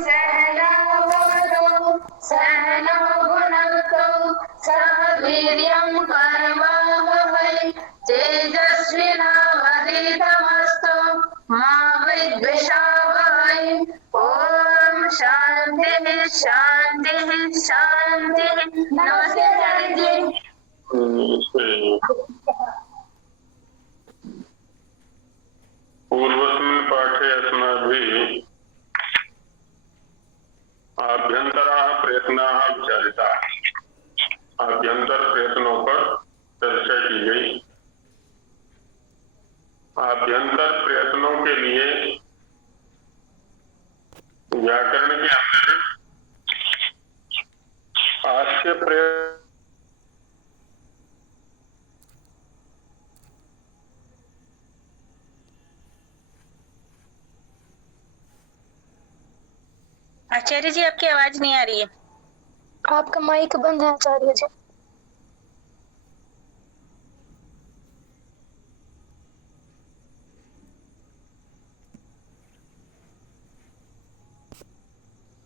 सहनावतु सहनौ भुनक्तु सह वीर्यं करवावहै तेजस्विनावधीतमस्तु मा विद्विषावहै। ओम शांति शांति शांति। नमस्ते आचार्य जी। पूर्वस्मिन् पाठे अस्माभिः आभ्यन्तराः प्रयत्नाः विचारिताः। आभ्यंतर प्रयत्नों पर चर्चा की गई। आभ्यंतर प्रयत्नों के लिए व्याकरण के अंदर आस्य प्रयत्न आचार्य जी आपकी आवाज नहीं आ रही है। आपका माइक बंद है आचार्य जी।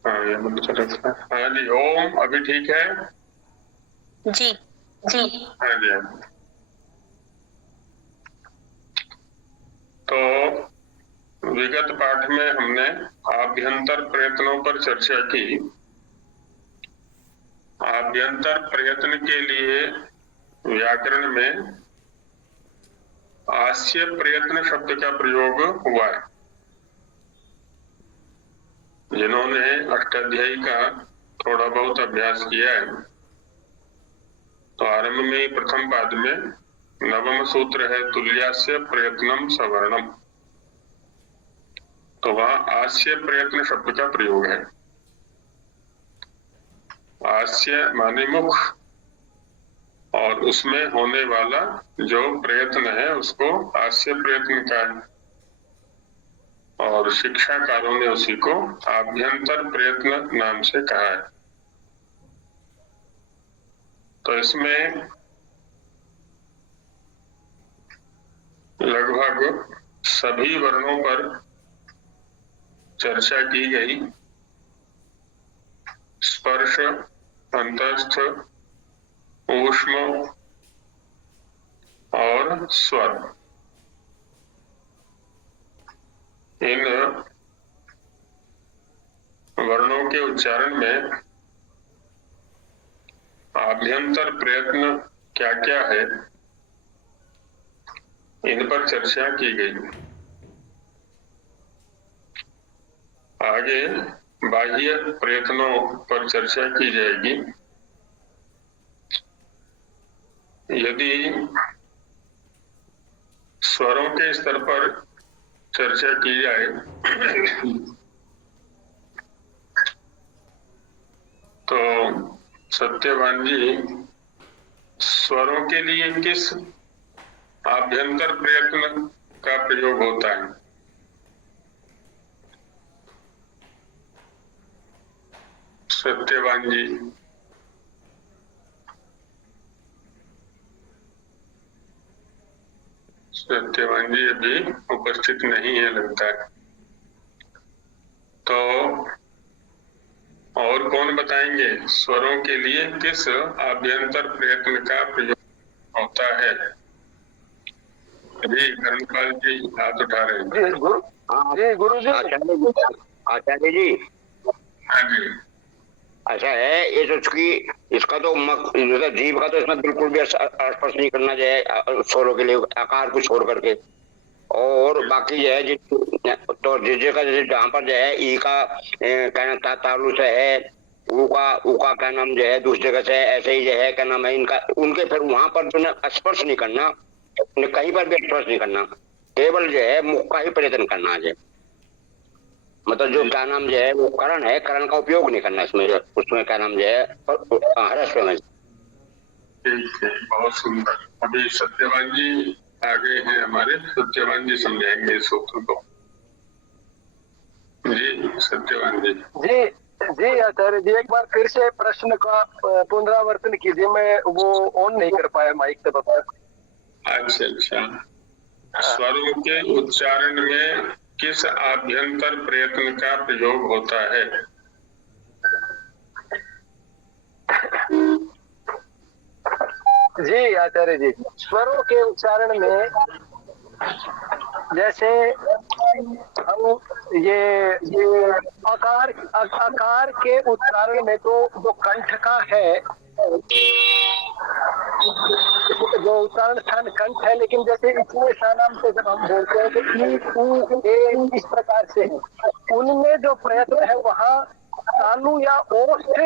हाँ जी। ओम अभी ठीक है जी जी। हाँ जी। तो विगत पाठ में हमने आभ्यंतर प्रयत्नों पर चर्चा की। आभ्यंतर प्रयत्न के लिए व्याकरण में आस्य प्रयत्न शब्द का प्रयोग हुआ है। जिन्होंने अष्टाध्यायी का थोड़ा बहुत अभ्यास किया है तो आरंभ में ही प्रथम पाद में नवम सूत्र है तुल्यास्य प्रयत्नम सवर्णम, तो वहां आस्य प्रयत्न शब्द का प्रयोग है। आस्य माने मुख और उसमें होने वाला जो प्रयत्न है उसको आस्य प्रयत्न का है और शिक्षाकारों ने उसी को आभ्यंतर प्रयत्न नाम से कहा है। तो इसमें लगभग सभी वर्णों पर चर्चा की गई। स्पर्श, अंतस्थ, ऊष्म और स्वर, इन वर्णों के उच्चारण में आभ्यंतर प्रयत्न क्या क्या है इन पर चर्चा की गई। आगे बाह्य प्रयत्नों पर चर्चा की जाएगी। यदि स्वरों के स्तर पर चर्चा की जाए तो सत्यवान जी स्वरों के लिए किस आभ्यंतर प्रयत्न का प्रयोग होता है? सत्यवान जी। सत्यवान जी अभी उपस्थित नहीं है लगता है। तो और कौन बताएंगे स्वरों के लिए किस आभ्यंतर प्रयत्न का प्रयोग होता है? जी कर्णपाल जी हाथ उठा रहे हैं। जी गुरु जी। आचार्य जी। हाँ जी। ऐसा है ये तो इसका तो जीव का तो इसमें बिल्कुल भी स्पर्श नहीं करना चाहिए स्वरों के लिए आकार को छोड़ करके, और बाकी जो है तो जिस का जैसे जहाँ पर जो है ई का कहना तालु से है, ऊ का क्या नाम जो है दूसरी जगह से ऐसे ही जो है क्या नाम है इनका उनके, फिर वहां पर जो है स्पर्श नहीं करना, कहीं पर भी स्पर्श नहीं करना, केवल जो है मुख का ही प्रयत्न करना है। मतलब जो क्या नाम जो है वो करण है, करण का उपयोग नहीं करना इसमें, उसमें क्या नाम जो है हर्ष में। ठीक है, बहुत सुंदर। अभी सत्यवान जी आगे हैं हमारे, सत्यवान जी समझाएंगे इस सूत्र को। जी सत्यवान जी। जी जी आचार्य जी, एक बार फिर से प्रश्न का पुनरावर्तन कीजिए, मैं वो ऑन नहीं कर पाया माइक से बता। अच्छा। स्वरों के उच्चारण में किस आभ्यंतर प्रयत्न का प्रयोग होता है? जी आचार्य जी, स्वरों के उच्चारण में जैसे हम ये आकार के उच्चारण में तो जो कंठ का है, जो उच्चारण स्थान कंठ है, लेकिन जैसे इसमें सानाम से जब हम बोलते हैं तो ई, ऊ, ए इस प्रकार से है, उनमें जो प्रयत्न है वहाँ तालु या ओष्ठ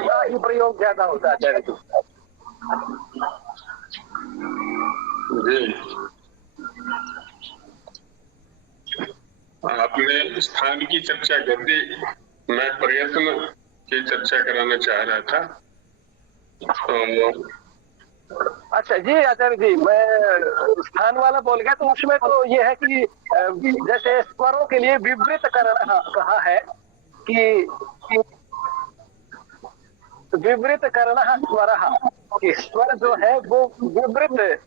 का ही प्रयोग ज्यादा होता है आचार्य जी। जी, आपने स्थान की चर्चा कर दी, मैं प्रयत्न की चर्चा कराना चाह रहा था। तो अच्छा जी आचार्य जी, मैं स्थान वाला बोल गया, तो उसमें तो ये है कि जैसे स्वरों के लिए विवृत करना कहा है कि विवृत करना स्वर, कि स्वर जो है वो विवृत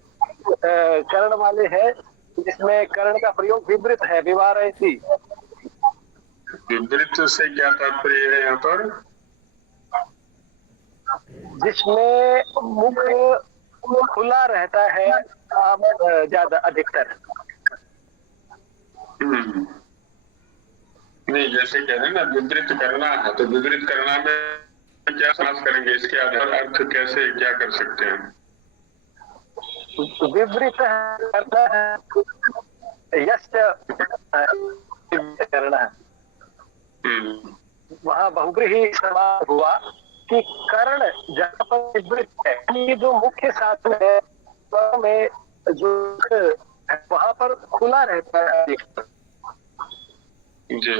कर्ण वाले है, जिसमें कर्ण का प्रयोग विवृत है, विवारयति। विवृत से क्या तात्पर्य है यहाँ पर? जिसमें मुख खुला रहता है ज्यादा अधिकतर। नहीं, जैसे कह रहे हैं ना विवृत करना है, तो विवृत करना में क्या समास करेंगे? इसके आधार अर्थ कैसे क्या कर सकते हैं? विवृत करना है, यश करना है, वहाँ बहुब्रीहि समास हुआ कि कर्ण जहाँ पर विवृत है, ये जो मुख्य साधन है में जो वहाँ पर खुला रहता है। जी,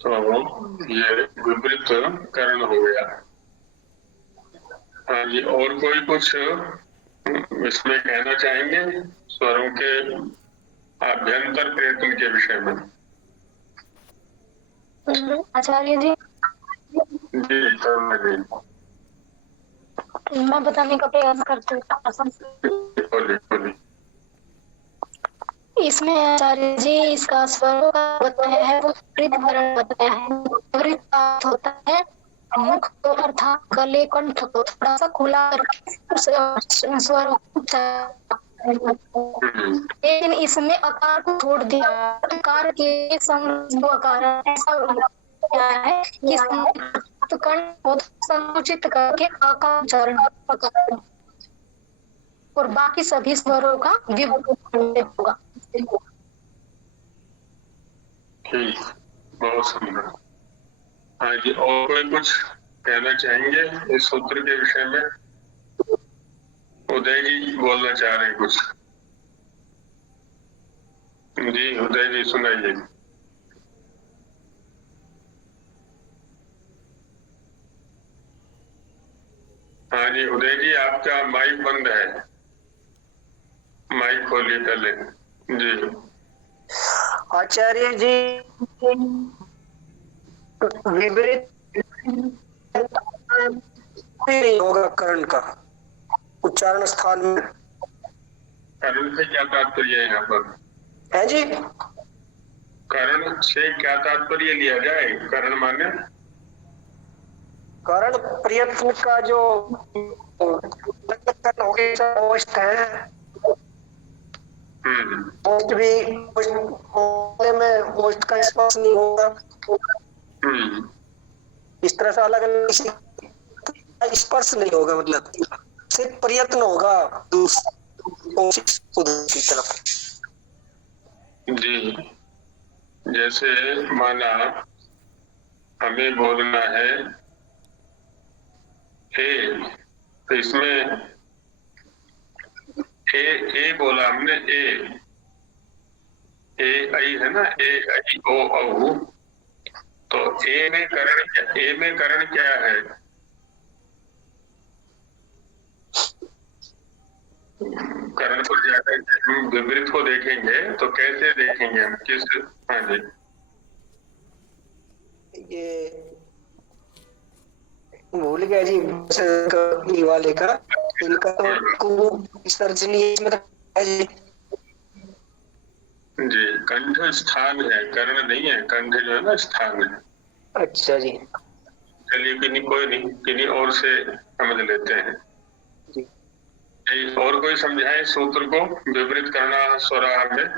तो ये विपरीत कर्ण हो गया। हाँ जी, और कोई कुछ इसमें कहना चाहेंगे स्वरों के आभ्यंतर प्रयत्न के विषय में? आचार्य जी, जी मैं बताने का प्रयास करती हूँ। इसमें आचार्य जी इसका स्वरों का बताया है, वो वृत्तकरण बताया है। वृत्त का अर्थ होता है मुख को, अर्थात गले कंठ को थोड़ा सा खुला करके स्वर लेकिन इसमें आकार को छोड़ दिया। आकार के संग आकार ऐसा क्या है कि कंठ को समुचित करके आकार उच्चारण और बाकी सभी स्वरों का विभक्ति होगा। ठीक, बहुत सुंदर। हाँ जी, और कोई कुछ कहना चाहेंगे इस सूत्र के विषय में? उदय जी बोलना चाह रहे हैं कुछ। जी उदय जी सुनाइए। हाँ जी उदय जी, आपका माइक बंद है, माइक खोलिए पहले। जी आचार्य जी, विपरीत नहीं होगा कर्ण का उच्चारण स्थान में। कर्ण से क्या तात्पर्य है यहाँ पर? है जी, कर्ण से क्या तात्पर्य लिया जाए? कर्ण माने कर्ण प्रयत्न का जो ओष्ठ है, ओष्ठ भी में ओष्ठ का स्पर्श नहीं होगा। इस तरह से अलग अलग स्पर्श नहीं होगा, मतलब सिर्फ प्रयत्न होगा की तरफ। जी, जैसे माना हमें बोलना है ए, तो इसमें ए बोला हमने, ए आई है ना, ए आई ओ औ, तो ए में करण क्या है? करण को जाकर हम विपरीत को देखेंगे तो कैसे देखेंगे हम, किस? हाँ जी, ये भूल गया जी वाले का, इनका तो विसर्जनीय में है जी। जी, कंठ स्थान है, कर्ण नहीं है। कंठ जो है ना स्थान है। अच्छा जी। चलिए किन्हीं और से समझ लेते हैं। जी। और कोई समझाए सूत्र को विपरीत करना स्वराह में।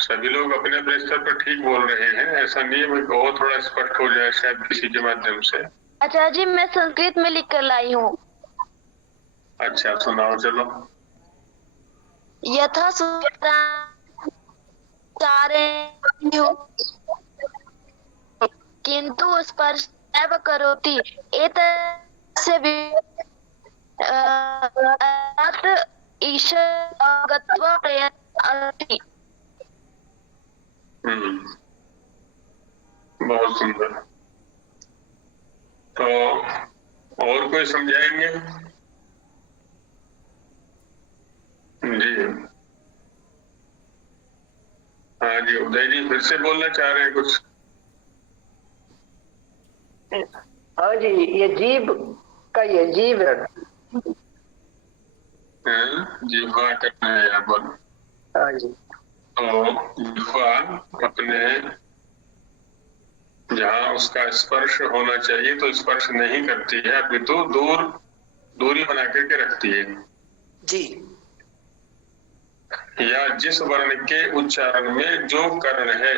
सभी लोग अपने अपने स्तर पर ठीक बोल रहे हैं, ऐसा नियम है और थोड़ा स्पष्ट हो जाए शायद किसी के माध्यम से। आचार्य जी मैं संस्कृत में लिख कर लाई हूँ। अच्छा सुनाओ चलो। यथा किंतु स्पर्श एव करोति एतस्य ईशगत्वा प्रयतति। बहुत सुंदर। तो और कोई समझाएंगे? जी हाँ जी, उदय जी फिर से बोलना चाह रहे हैं कुछ? हाँ जी, ये जीव का ये जीव है। जिह्वा करना है यहाँ पर। हाँ जी। तो जिह्वा अपने जहाँ उसका स्पर्श होना चाहिए तो स्पर्श नहीं करती है, अपितु दूरी बना करके रखती है जी। या जिस वर्ण के उच्चारण में जो कर्ण है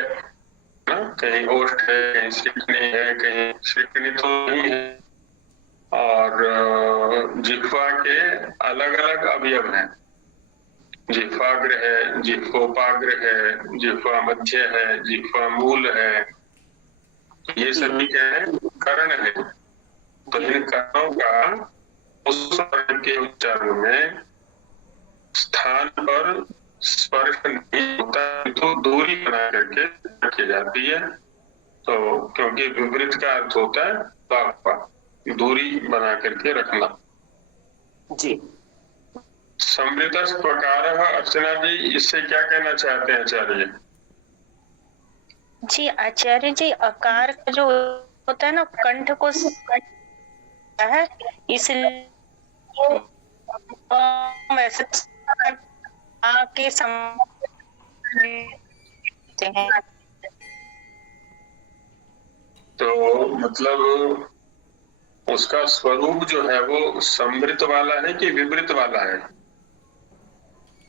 ना, कहीं ओष्ठ है, कहीं श्रिकणी है, कहीं श्रिकणी तो नहीं है, और जिह्वा के अलग अलग अवयव हैं। जिह्वाग्र है, जिह्वोपाग्र है, जिह्वा मध्य है, जिह्वा मूल है, ये सभी क्या है? कर्ण है। तो इन कर्णों का उस वर्ण के उच्चारण में स्थान पर स्पर्श नहीं होता, तो दूरी बना करके रखी जाती है। तो क्योंकि विपरीत का अर्थ होता है बापा, दूरी बना करके रखना। जी। समृत प्रकार। अर्चना जी इससे क्या कहना चाहते हैं आचार्य? जी आचार्य जी, आकार का जो होता है ना, कंठ को है, इसलिए वैसे के हैं। तो मतलब उसका स्वरूप जो है वो समृत वाला है कि विपरीत वाला है?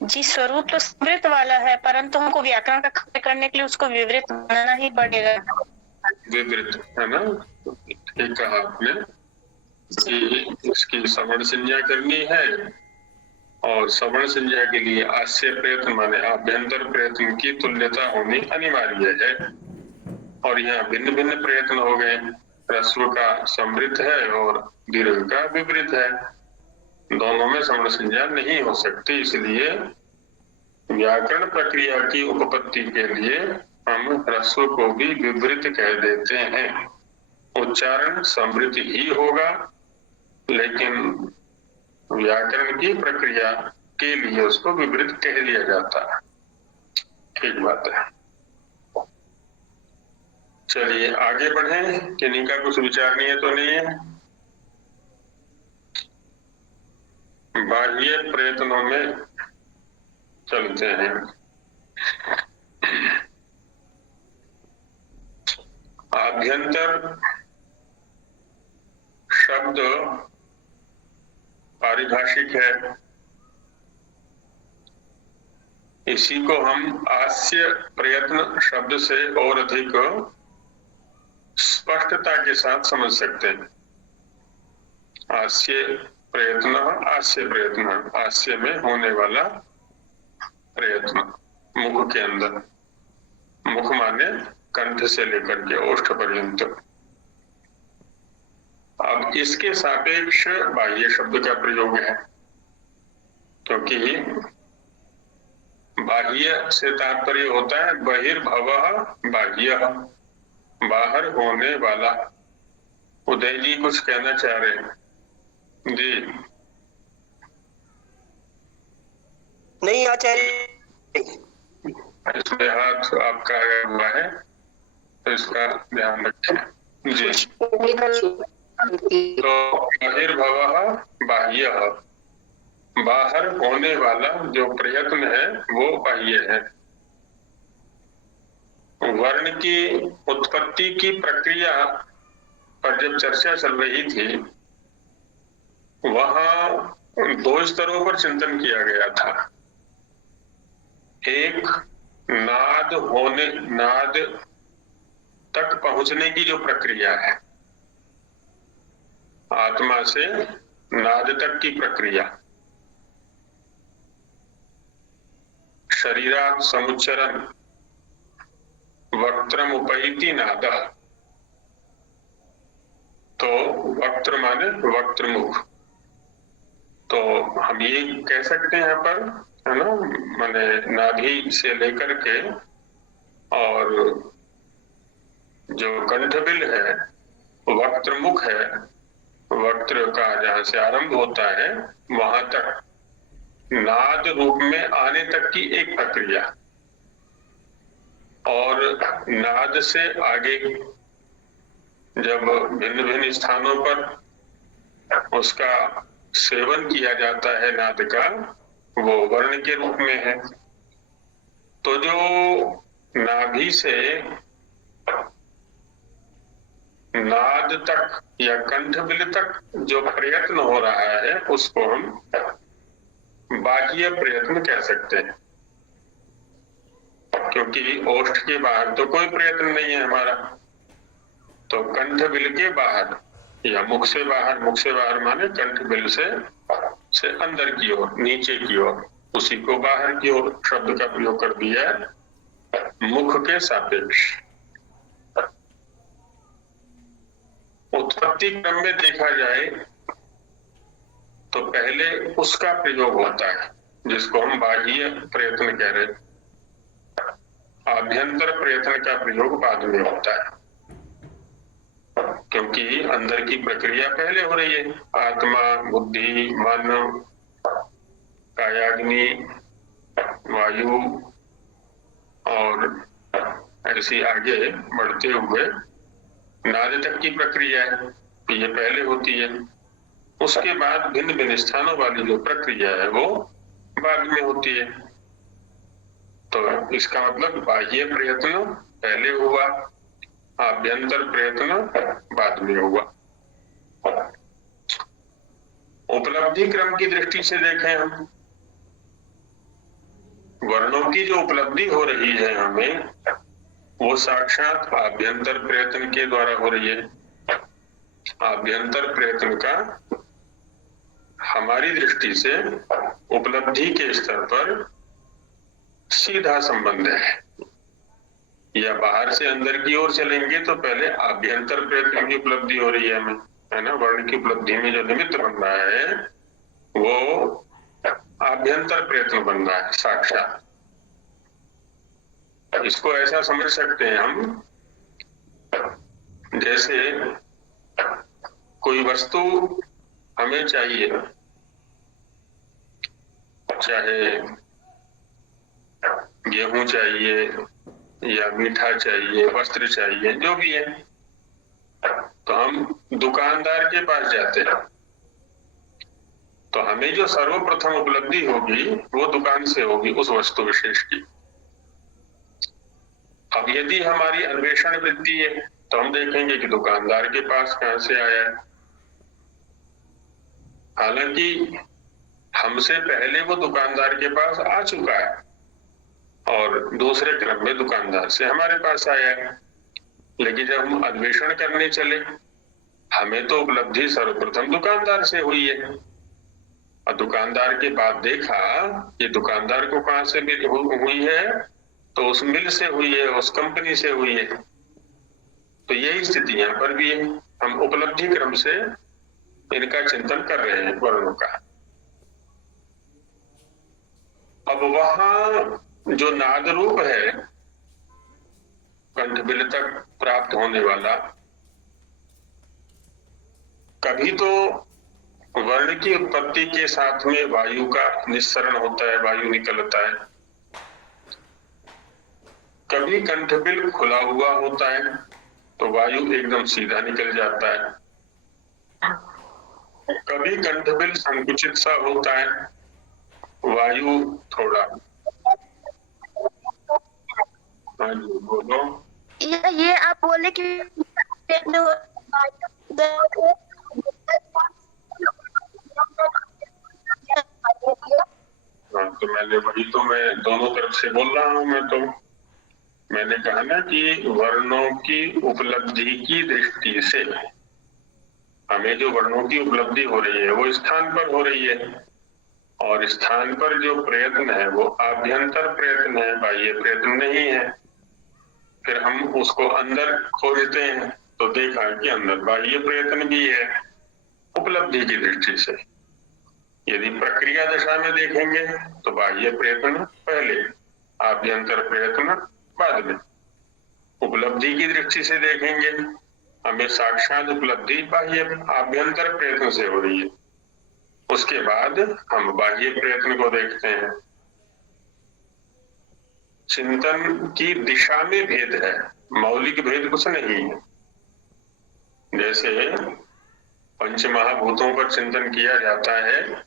जी स्वरूप तो समृत वाला है, परंतु हमको व्याकरण का कार्य करने के लिए उसको विवृत बनाना ही पड़ेगा। विपरीत है ना, ठीक कहा आपने कि इसकी सवर्ण संज्ञा करनी है, और सवर्ण संज्ञा के लिए आस्य प्रयत्न माने आभ्यंतर प्रयत्न की तुल्यता होनी अनिवार्य है। और यहाँ भिन्न भिन्न प्रयत्न हो गए, ह्रस्व का समृत है और दीर्घ का विपरीत है, दोनों में सवर्ण संज्ञा नहीं हो सकती। इसलिए व्याकरण प्रक्रिया की उपपत्ति के लिए हम ह्रस्व को भी विपरीत कह देते हैं। उच्चारण समृत ही होगा, लेकिन व्याकरण की प्रक्रिया के लिए उसको विपरीत कह दिया जाता है। ठीक बात है। चलिए आगे बढ़ें। किन्हीं का कुछ विचारणीय तो नहीं है? बाह्य प्रयत्नों में चलते हैं। आभ्यंतर शब्द पारिभाषिक है, इसी को हम आस्य प्रयत्न शब्द से और अधिक स्पष्टता के साथ समझ सकते हैं। आस्य प्रयत्न, आस्य प्रयत्न, आस्य में होने वाला प्रयत्न, मुख के अंदर, मुख माने कंठ से लेकर के ओष्ठ पर्यंत। अब इसके सापेक्ष बाह्य शब्द का प्रयोग है, क्योंकि बाह्य से तात्पर्य होता है बहिर्भवः बाह्यः, बाहर होने वाला। उदय जी कुछ कहना चाह रहे हैं? जी नहीं आचार्य, इसमें हाथ आपका आया हुआ है तो इसका ध्यान रखें। जी तो बहिर्भवः बाह्यः, बाहर होने वाला जो प्रयत्न है वो बाह्य है। वर्ण की उत्पत्ति की प्रक्रिया पर जब चर्चा चल रही थी, वहां 2 स्तरों पर चिंतन किया गया था। एक नाद तक पहुंचने की जो प्रक्रिया है, आत्मा से नाद तक की प्रक्रिया, शरीरात् समुच्चरण वक्त्रम उपैति नाद। तो वक्त्र माने वक्त्रमुख। तो हम ये कह सकते हैं यहाँ पर, है ना, माने नाभि से लेकर के और जो कंठबिल है, वक्त्रमुख है, वक्त्र का जहां से आरंभ होता है वहां तक नाद रूप में आने तक की एक प्रक्रिया, और नाद से आगे जब भिन्न भिन्न स्थानों पर उसका सेवन किया जाता है नाद का, वो वर्ण के रूप में है। तो जो नाभि से नाद तक या कंठबिल तक जो प्रयत्न हो रहा है, उसको हम बाह्य प्रयत्न कह सकते हैं, क्योंकि ओष्ठ के बाहर तो कोई प्रयत्न नहीं है हमारा। तो कंठबिल के बाहर या मुख से बाहर माने कंठबिल से अंदर की ओर, नीचे की ओर, उसी को बाहर की ओर शब्द का प्रयोग कर दिया है मुख के सापेक्ष। उत्पत्ति क्रम में देखा जाए तो पहले उसका प्रयोग होता है, जिसको हम बाह्य प्रयत्न कह रहे हैं। आभ्यंतर प्रयत्न का प्रयोग बाद में होता है, क्योंकि अंदर की प्रक्रिया पहले हो रही है। आत्मा, बुद्धि, मन, कायाग्नि, वायु और ऐसी आगे बढ़ते हुए नाद तक की प्रक्रिया है, ये पहले होती है। उसके बाद भिन्न भिन्न स्थानों वाली जो प्रक्रिया है वो बाद में होती है। तो इसका मतलब बाह्य प्रयत्न पहले हुआ, आभ्यंतर प्रयत्न बाद में हुआ। उपलब्धि क्रम की दृष्टि से देखें हम, वर्णों की जो उपलब्धि हो रही है हमें, वो साक्षात आभ्यंतर प्रयत्न के द्वारा हो रही है। आभ्यंतर प्रयत्न का हमारी दृष्टि से उपलब्धि के स्तर पर सीधा संबंध है। या बाहर से अंदर की ओर चलेंगे तो पहले आभ्यंतर प्रयत्न की उपलब्धि हो रही है हमें, है ना। वर्ण की उपलब्धि में जो निमित्त बन रहा है वो आभ्यंतर प्रयत्न बन रहा है साक्षात। इसको ऐसा समझ सकते हैं हम, जैसे कोई वस्तु हमें चाहिए, चाहे गेहूं चाहिए या मीठा चाहिए, वस्त्र चाहिए, जो भी है, तो हम दुकानदार के पास जाते हैं। तो हमें जो सर्वप्रथम उपलब्धि होगी वो दुकान से होगी उस वस्तु विशेष की। अब यदि हमारी अन्वेषण वृत्ति है तो हम देखेंगे कि दुकानदार के पास कहां से आया है। हालांकि हमसे पहले वो दुकानदार के पास आ चुका है और दूसरे क्रम में दुकानदार से हमारे पास आया है। लेकिन जब हम अन्वेषण करने चले, हमें तो उपलब्धि सर्वप्रथम दुकानदार से हुई है, और दुकानदार के बाद देखा कि दुकानदार को कहां से हुई है, तो उस मिल से हुई है, उस कंपनी से हुई है। तो यही स्थिति यहाँ पर भी है। हम उपलब्धि क्रम से इनका चिंतन कर रहे हैं वर्णों का। अब वहां जो नाद रूप है कंठबिल तक प्राप्त होने वाला, कभी तो वर्ण की उत्पत्ति के साथ में वायु का निस्सरण होता है, वायु निकलता है। कभी कंठबिल खुला हुआ होता है तो वायु एकदम सीधा निकल जाता है। कभी कंठबिल संकुचित सा होता है, वायु थोड़ा, हाँ जी बोलो। ये आप बोले कि हाँ, तो मैं दोनों तरफ से बोल रहा हूँ। मैंने कहा ना कि वर्णों की उपलब्धि की दृष्टि से हमें जो वर्णों की उपलब्धि हो रही है वो स्थान पर हो रही है, और स्थान पर जो प्रयत्न है वो आभ्यंतर प्रयत्न है, बाह्य प्रयत्न नहीं है। फिर हम उसको अंदर खोजते हैं तो देखा कि अंदर बाह्य प्रयत्न भी है उपलब्धि की दृष्टि से। यदि प्रक्रिया दशा में देखेंगे तो बाह्य प्रयत्न पहले, आभ्यंतर प्रयत्न बाद में। उपलब्धि की दृष्टि से देखेंगे, हमें साक्षात उपलब्धि बाह्य आभ्यंतर प्रयत्न से हो रही है, उसके बाद हम बाह्य प्रयत्न को देखते हैं। चिंतन की दिशा में भेद है, मौलिक भेद कुछ नहीं है। जैसे पंच महाभूतों पर चिंतन किया जाता है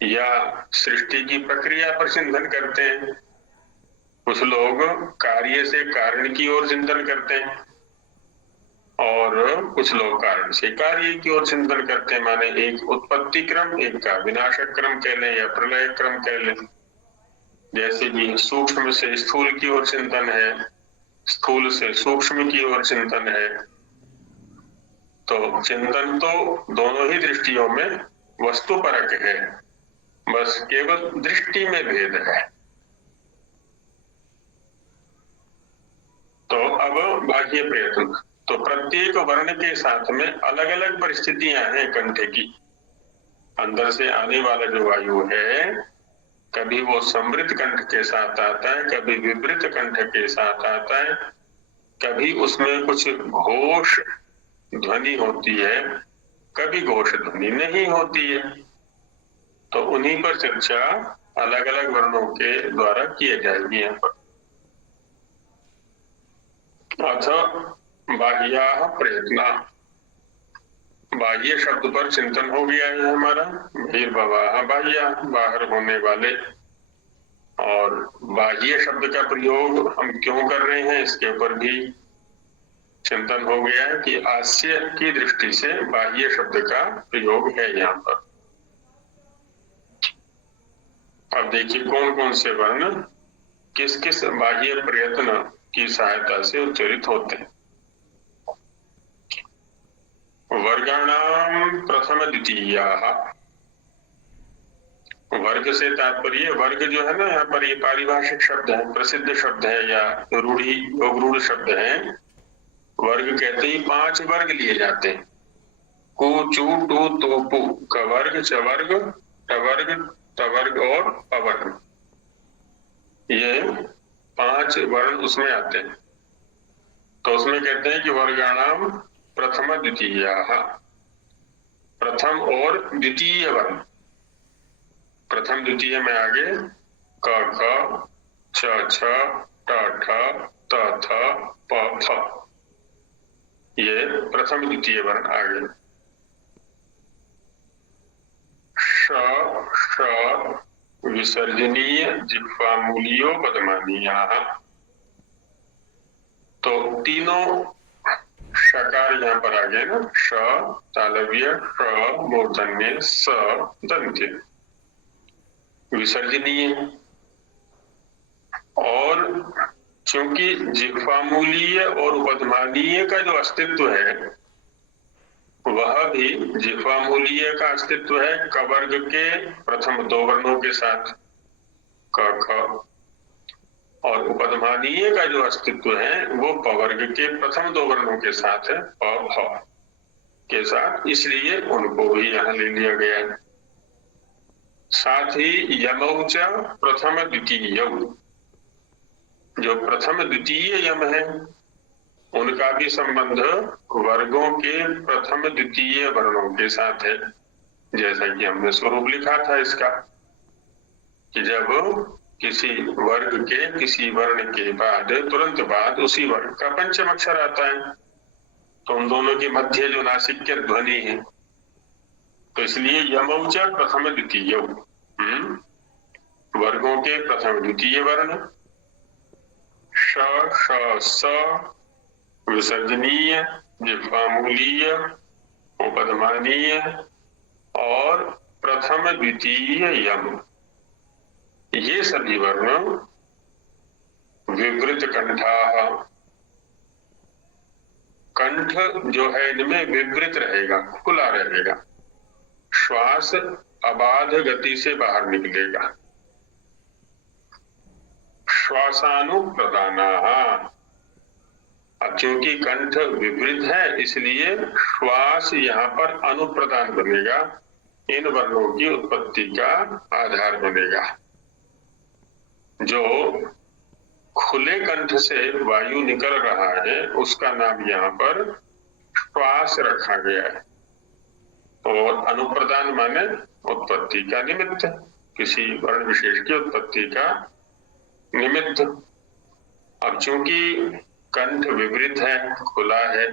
या सृष्टि की प्रक्रिया पर चिंतन करते हैं, कुछ लोग कार्य से कारण की ओर चिंतन करते हैं और कुछ लोग कारण से कार्य की ओर चिंतन करते हैं। माने एक उत्पत्ति क्रम, एक का विनाशक क्रम कह लें या प्रलय क्रम कह लें। जैसे कि सूक्ष्म से स्थूल की ओर चिंतन है, स्थूल से सूक्ष्म की ओर चिंतन है। तो चिंतन तो दोनों ही दृष्टियों में वस्तुपरक है, बस केवल दृष्टि में भेद है। तो अब बाह्य प्रयत्न, तो प्रत्येक वर्ण के साथ में अलग अलग परिस्थितियां हैं कंठ की। अंदर से आने वाला जो वायु है, कभी वो समृद्ध कंठ के साथ आता है, कभी विवृत कंठ के साथ आता है, कभी उसमें कुछ घोष ध्वनि होती है, कभी घोष ध्वनि नहीं होती है। तो उन्हीं पर चर्चा अलग अलग वर्णों के द्वारा किए जाएगी यहाँ पर। अथ बाह्याः प्रयत्ना, बाह्य शब्द पर चिंतन हो गया है हमारा। बहिर्भवाः बाह्या, बाहर होने वाले। और बाह्य शब्द का प्रयोग हम क्यों कर रहे हैं इसके ऊपर भी चिंतन हो गया है कि आस्य की दृष्टि से बाह्य शब्द का प्रयोग है यहाँ पर। अब देखिए कौन कौन से वर्ण किस किस बाह्य प्रयत्न की सहायता से उच्चरित होते हैं। वर्गाणाम प्रथम द्वितीयाः, वर्ग से तात्पर्य, वर्ग जो है ना यहाँ पर ये पारिभाषिक शब्द है, प्रसिद्ध शब्द है या रूढ़ शब्द है। वर्ग कहते ही 5 वर्ग लिए जाते हैं, कु चु टू तो पु, कवर्ग चवर्ग टवर्ग तवर्ग और पवर्ग, ये 5 वर्ण उसमें आते हैं। तो उसमें कहते हैं कि वर्गाणाम प्रथम द्वितीयाः, प्रथम और द्वितीय वर्ण। प्रथम द्वितीय में आगे क ख छ छ ट ठ त थ प फ, ये प्रथम द्वितीय वर्ण आगे। श श विसर्जनीय जिह्वामूलियो पदमानीयाः, तो तीनों शकार यहाँ पर आ गए ना, श तालव्य, श मूर्धन्य, स दंत्य, विसर्जनीय। और चूंकि जिह्वामूलीय और उपधमानीय का जो अस्तित्व है वह भी जिह्वामूलीय का अस्तित्व है कवर्ग के प्रथम 2 वर्णों के साथ क ख, और उपधमानीय का जो अस्तित्व है वो पवर्ग के प्रथम 2 वर्णों के साथ है प फ के साथ, इसलिए उनको भी यहाँ ले लिया गया है। साथ ही यमौच प्रथम द्वितीय, जो प्रथम द्वितीय यम है उनका भी संबंध वर्गों के प्रथम द्वितीय वर्णों के साथ है। जैसा कि हमने स्वरूप लिखा था इसका कि जब किसी वर्ग के किसी वर्ण के बाद तुरंत बाद उसी वर्ग का पंचम अक्षर आता है तो उन दोनों के मध्य जो नासिक्य ध्वनि है, तो इसलिए यमौच प्रथम द्वितीय, वर्गों के प्रथम द्वितीय वर्ण। श, श, स विसर्जनीय, जिह्वामूलीय, उपधमानीय और प्रथम द्वितीय यम, ये सभी वर्ण विवृत कंठा, कंठ जो है इनमें विवृत रहेगा, खुला रहेगा, श्वास अबाध गति से बाहर निकलेगा। श्वासानुप्रदाना, अब चूंकि कंठ विवृत है इसलिए श्वास यहाँ पर अनुप्रदान बनेगा, इन वर्णों की उत्पत्ति का आधार बनेगा। जो खुले कंठ से वायु निकल रहा है उसका नाम यहाँ पर श्वास रखा गया है, और अनुप्रदान माने उत्पत्ति का निमित्त, किसी वर्ण विशेष की उत्पत्ति का निमित्त। अब चूंकि कंठ विवृत है, खुला है,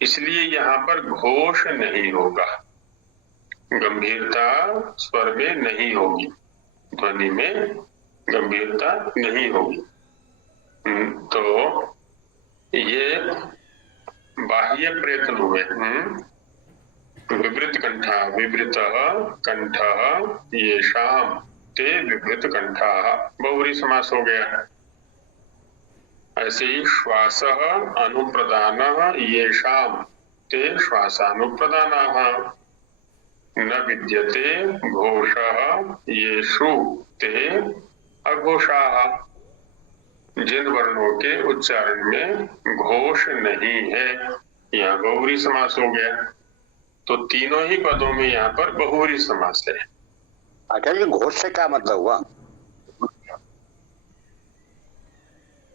इसलिए यहाँ पर घोष नहीं होगा, गंभीरता स्वर में नहीं होगी, ध्वनि में गंभीरता नहीं होगी। तो ये बाह्य प्रयत्न हुए। विवृत कंठा, विवृत कंठ ये शाम ते विवृत कंठा, बहुव्रीहि समास हो गया। ऐसे ही श्वास अनुप्रदान ये शाम ते श्वासानुप्रदान, न विद्यते घोष येषु ते अघोषा, जिन वर्णों के उच्चारण में घोष नहीं है, यहाँ बहुव्रीहि समास हो गया। तो तीनों ही पदों में यहाँ पर बहुव्रीहि समास है। अच्छा, ये घोष से क्या मतलब हुआ?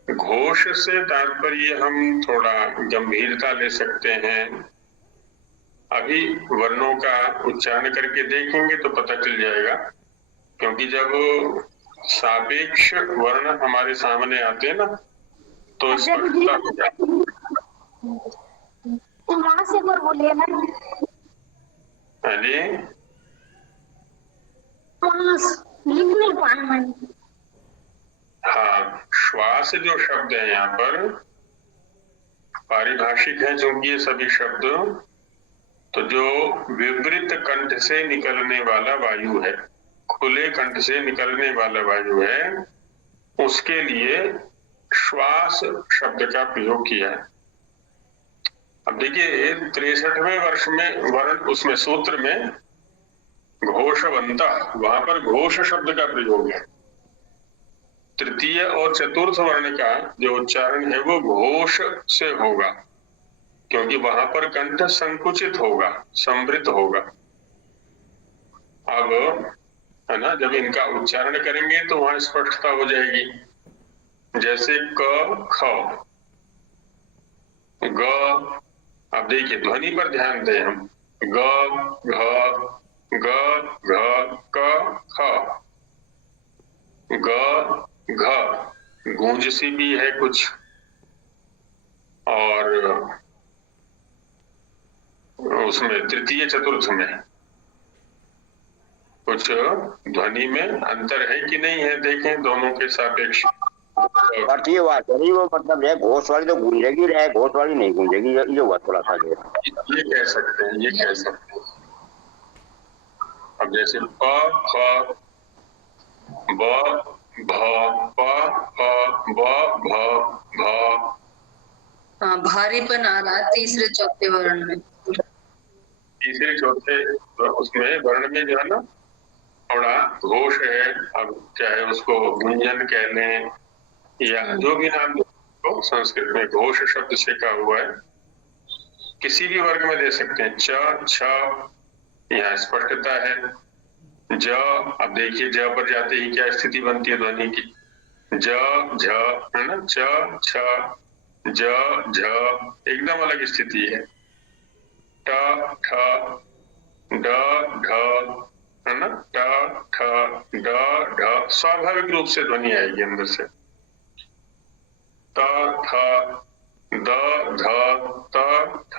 घोष से तात्पर्य हम थोड़ा गंभीरता ले सकते हैं। अभी वर्णों का उच्चारण करके देखेंगे तो पता चल जाएगा, क्योंकि जब सापेक्ष वर्ण हमारे सामने आते हैं ना तो स्पष्टता हो जाती है। वहां से बोलिए ना, लिख नहीं पाए। हाँ, श्वास जो शब्द है यहाँ पर पारिभाषिक है, क्योंकि ये सभी शब्द तो जो विवृत कंठ से निकलने वाला वायु है, खुले कंठ से निकलने वाला वायु है, उसके लिए श्वास शब्द का प्रयोग किया है। अब देखिए 63वें वर्ष में वर्ण, उसमें सूत्र में घोषवंत, वहां पर घोष शब्द का प्रयोग है। तृतीय और चतुर्थ वर्ण का जो उच्चारण है वो घोष से होगा, क्योंकि वहां पर कंठ संकुचित होगा, संवृत होगा। अब है ना, जब इनका उच्चारण करेंगे तो वहां स्पष्टता हो जाएगी। जैसे क ख ग, अब देखिए ध्वनि पर ध्यान दें हम, ग घ ग घ क ख, ग घ गूंज सी भी है कुछ, और उसमें तृतीय चतुर्थ में कुछ ध्वनि में अंतर है कि नहीं है, देखें दोनों के सापेक्ष। ये बात है, वो मतलब है घोष वाली तो गूंजेगी रहे, घोष वाली नहीं गूंजेगी, ये बात थोड़ा सा ये कह सकते हैं, ये कह सकते हैं। अब जैसे प फ ब भ प फ ब भ भ, भारीपन आ रहा है तीसरे चौथे वर्ण में। तीसरे चौथे उसमें वर्ण में जो है ना थोड़ा घोष है। अब चाहे उसको गुंजन कह लें या जो भी नाम दो, संस्कृत में घोष शब्द से का हुआ है, किसी भी वर्ग में दे सकते हैं। च छ, यहाँ स्पष्टता है। ज, अब देखिए ज पर जाते ही क्या स्थिति बनती है ध्वनि की, ज झ, है ना, च छ ज झ एकदम अलग स्थिति है। ट ठ ड ढ, है ना, ट ठ ड ढ स्वाभाविक रूप से ध्वनि आएगी अंदर से। त थ द ध त थ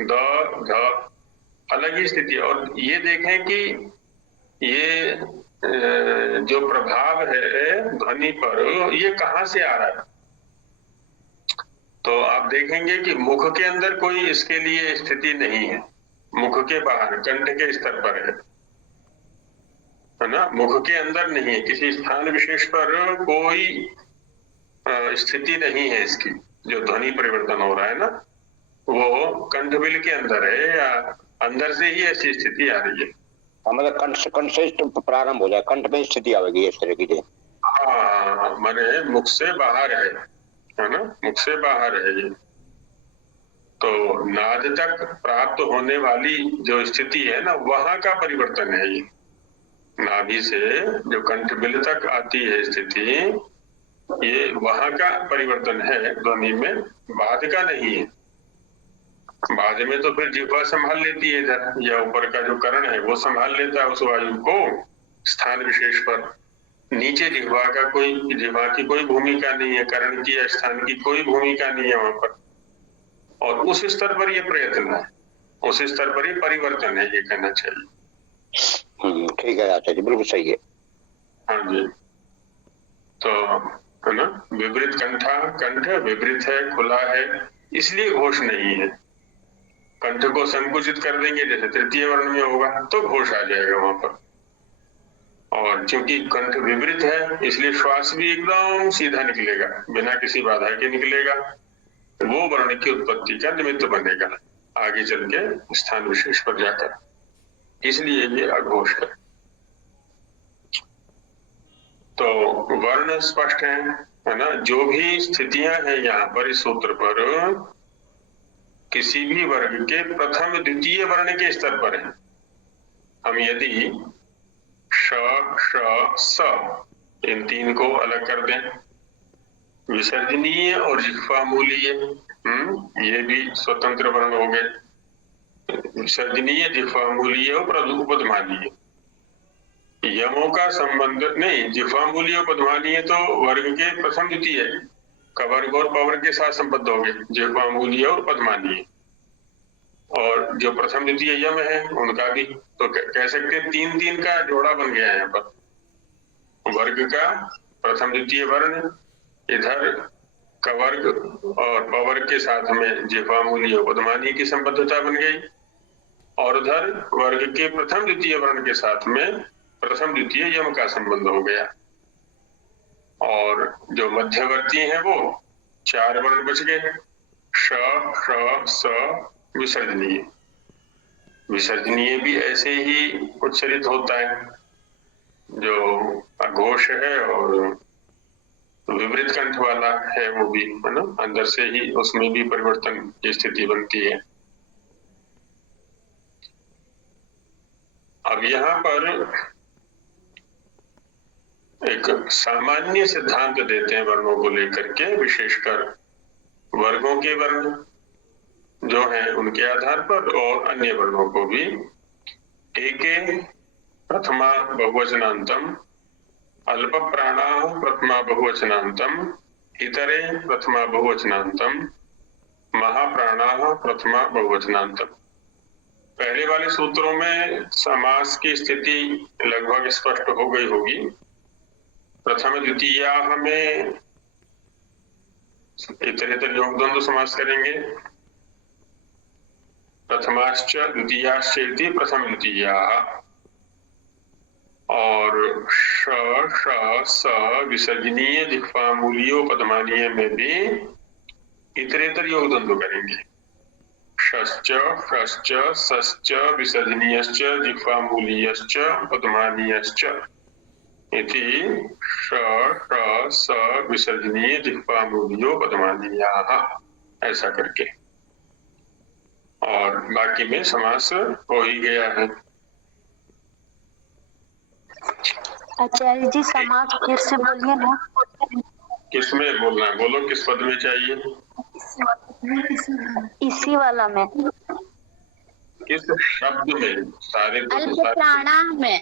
द ध अलग ही स्थिति। और ये देखें कि ये जो प्रभाव है ध्वनि पर, ये कहाँ से आ रहा है? तो आप देखेंगे कि मुख के अंदर कोई इसके लिए स्थिति नहीं है, मुख के बाहर कंठ के स्तर पर है ना, मुख के अंदर नहीं है, किसी स्थान विशेष पर कोई स्थिति नहीं है इसकी। जो ध्वनि परिवर्तन हो रहा है ना, वो कंठबिल के अंदर है या अंदर से ही ऐसी स्थिति आ रही है। मतलब कंठ से प्रारंभ हो जाए, कंठ में स्थिति आएगी इस तरह की। हाँ, माने मुख से बाहर है ना, मुख से बाहर है ये। तो नाद तक प्राप्त होने वाली जो स्थिति है ना, वहां का परिवर्तन है ये। नाभि से जो कंठबिल तक आती है स्थिति, ये वहां का परिवर्तन है ध्वनि में, बाद का नहीं है। बाद में तो फिर जिह्वा संभाल लेती है इधर, या ऊपर का जो कर्ण है वो संभाल लेता है उस वायु को स्थान विशेष पर। नीचे जिह्वा की कोई भूमिका नहीं है, कर्ण की या स्थान की कोई भूमिका नहीं है वहां पर। और उस स्तर पर ये प्रयत्न है, उस स्तर पर ये परिवर्तन है, ये कहना चाहिए। ठीक है आचार्य जी, बिल्कुल सही है। हाँ जी, तो है ना, विपरीत कंठ विपरीत है, खुला है, इसलिए घोष नहीं है। कंठ को संकुचित कर देंगे जैसे तृतीय वर्ण में होगा तो घोष आ जाएगा वहां पर। और क्योंकि कंठ विपरीत है इसलिए श्वास भी एकदम सीधा निकलेगा, बिना किसी बाधा के निकलेगा। वो वर्ण की उत्पत्ति का निमित्त बनेगा आगे चल के स्थान विशेष पर जाकर, इसलिए ये अघोष है। तो वर्ण स्पष्ट है ना। जो भी स्थितियां हैं यहाँ पर इस सूत्र पर, किसी भी वर्ग के प्रथम द्वितीय वर्ण के स्तर पर है। हम यदि श, श, स इन तीन को अलग कर दें, विसर्जनीय और जिह्वामूलीय, ये भी स्वतंत्र वर्ण हो गए। विसर्जनीय, जिह्वामूलीय और उपध्मानीय। यमों का संबंध नहीं, जिह्वामूलीय उपध्मानीय तो वर्ग के प्रथम द्वितीय है, कवर्ग और पवर्ग के साथ संबद्ध हो गए, जिह्वामूलीय और उपध्मानीय। और जो प्रथम द्वितीय यम है उनका भी तो कह सकते हैं 3-3 का जोड़ा बन गया है यहाँ पर। वर्ग का प्रथम द्वितीय वर्ण, इधर कवर्ग और पवर्ग के साथ में जिह्वामूलीय उपध्मानीय की संबद्धता बन गई, और उधर वर्ग के प्रथम द्वितीय वर्ण के साथ में प्रथम द्वितीय यम का संबंध हो गया। और जो मध्यवर्ती हैं वो 4 वर्ण बच गए, श, स, विसर्जनीय। विसर्जनीय भी ऐसे ही उच्चरित होता है, जो अघोष है और विपरीत कंठ वाला है वो भी, है ना, अंदर से ही उसमें भी परिवर्तन की स्थिति बनती है। अब यहाँ पर एक सामान्य सिद्धांत देते हैं वर्णों को लेकर के, विशेषकर वर्गों के वर्ण जो हैं उनके आधार पर, और अन्य वर्णों को भी। एके प्रथमा बहुवचनांतम, अल्प प्राणा प्रथमा बहुवचनांतम, इतरे प्रथमा बहुवचनांतम, महाप्राणा प्रथमा बहुवचनांतम। पहले वाले सूत्रों में समास की स्थिति लगभग स्पष्ट हो गई होगी। प्रथम द्वितीया में इतरेतर योग द्वंद्व समास करेंगे। प्रथमाश्च द्वितीयाश्चेति प्रथम द्वितीया, और श, स विसर्जनीय, जिह्वामूलीयोपध्मानीय में भी इतरेतर योग द्वंद्व करेंगे। षश्च, षश्च, सश्च, विसर्जनीयश्च, जिह्वामूलीयश्च, उपध्मानीयश्च इति ष, स विसर्जनीय, जिह्वामूलीयोपध्मानीयाः, ऐसा करके। और बाकी में समास हो ही गया है। आचार्य जी समास फिर से बोलिए ना। किसमें बोलना है, बोलो किस पद में चाहिए? इसी वाला में, किस शब्द में? सारे अल्प प्राणा में।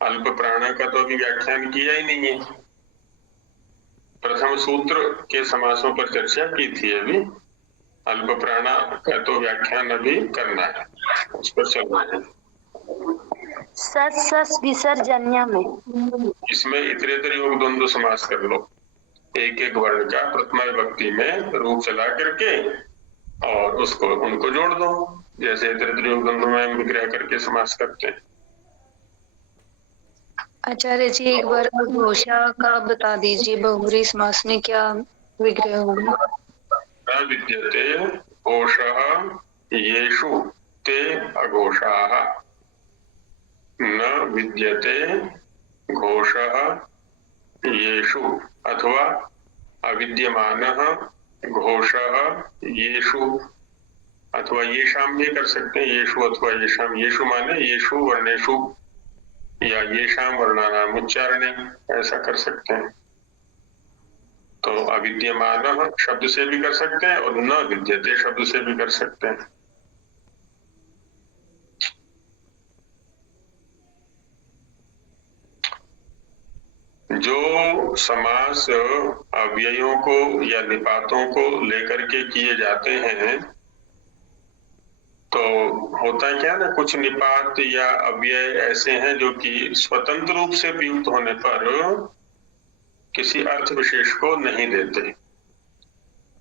अल्प प्राणा का तो अभी व्याख्यान किया ही नहीं है। प्रथम सूत्र के समासों पर चर्चा की थी अभी, अल्प प्राणा का तो व्याख्यान अभी करना है, उस पर चलना है। सस विसर्जन्य में, इसमें इतरेतर योग द्वंद्व समास कर लो। एक एक वर्ण का प्रथमा विभक्ति में रूप चला करके और उसको उनको जोड़ दो, जैसे तृतीय द्वंद्व में विग्रह करके समास करते हैं। आचार्य जी एक बार घोषा का बता दीजिए, बहुब्री समास में क्या विग्रह होगा? न विद्यते घोषः येषु ते अघोषाः। न विद्यते घोषः येषु अथवा अविद्यमानः घोषः येषु अथवा येषाम भी कर सकते हैं, येषु अथवा येषाम। येषु माने येषु वर्णेषु या येषाम वर्णानाम उच्चारणे, ऐसा कर सकते हैं। तो अविद्यमानः शब्द से भी कर सकते हैं और न विद्यते शब्द से भी कर सकते हैं। जो समास अव्ययों को या निपातों को लेकर के किए जाते हैं, तो होता है क्या ना, कुछ निपात या अव्यय ऐसे हैं जो कि स्वतंत्र रूप से प्रयुक्त होने पर किसी अर्थ विशेष को नहीं देते,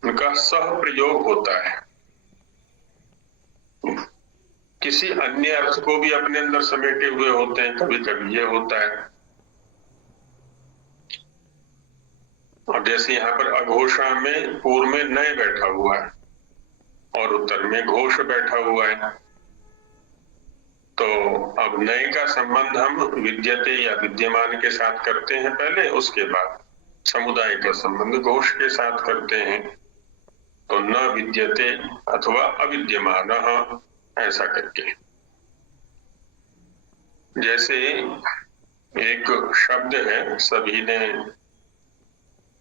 उनका सह प्रयोग होता है, किसी अन्य अर्थ को भी अपने अंदर समेटे हुए होते हैं। कभी कभी ये होता है। अब जैसे यहाँ पर अघोषा में पूर्व में नय बैठा हुआ है और उत्तर में घोष बैठा हुआ है, तो अब नय का संबंध हम विद्यते या विद्यमान के साथ करते हैं पहले, उसके बाद समुदाय का संबंध घोष के साथ करते हैं। तो न विद्यते अथवा अविद्यमानः ऐसा करके। जैसे एक शब्द है, सभी ने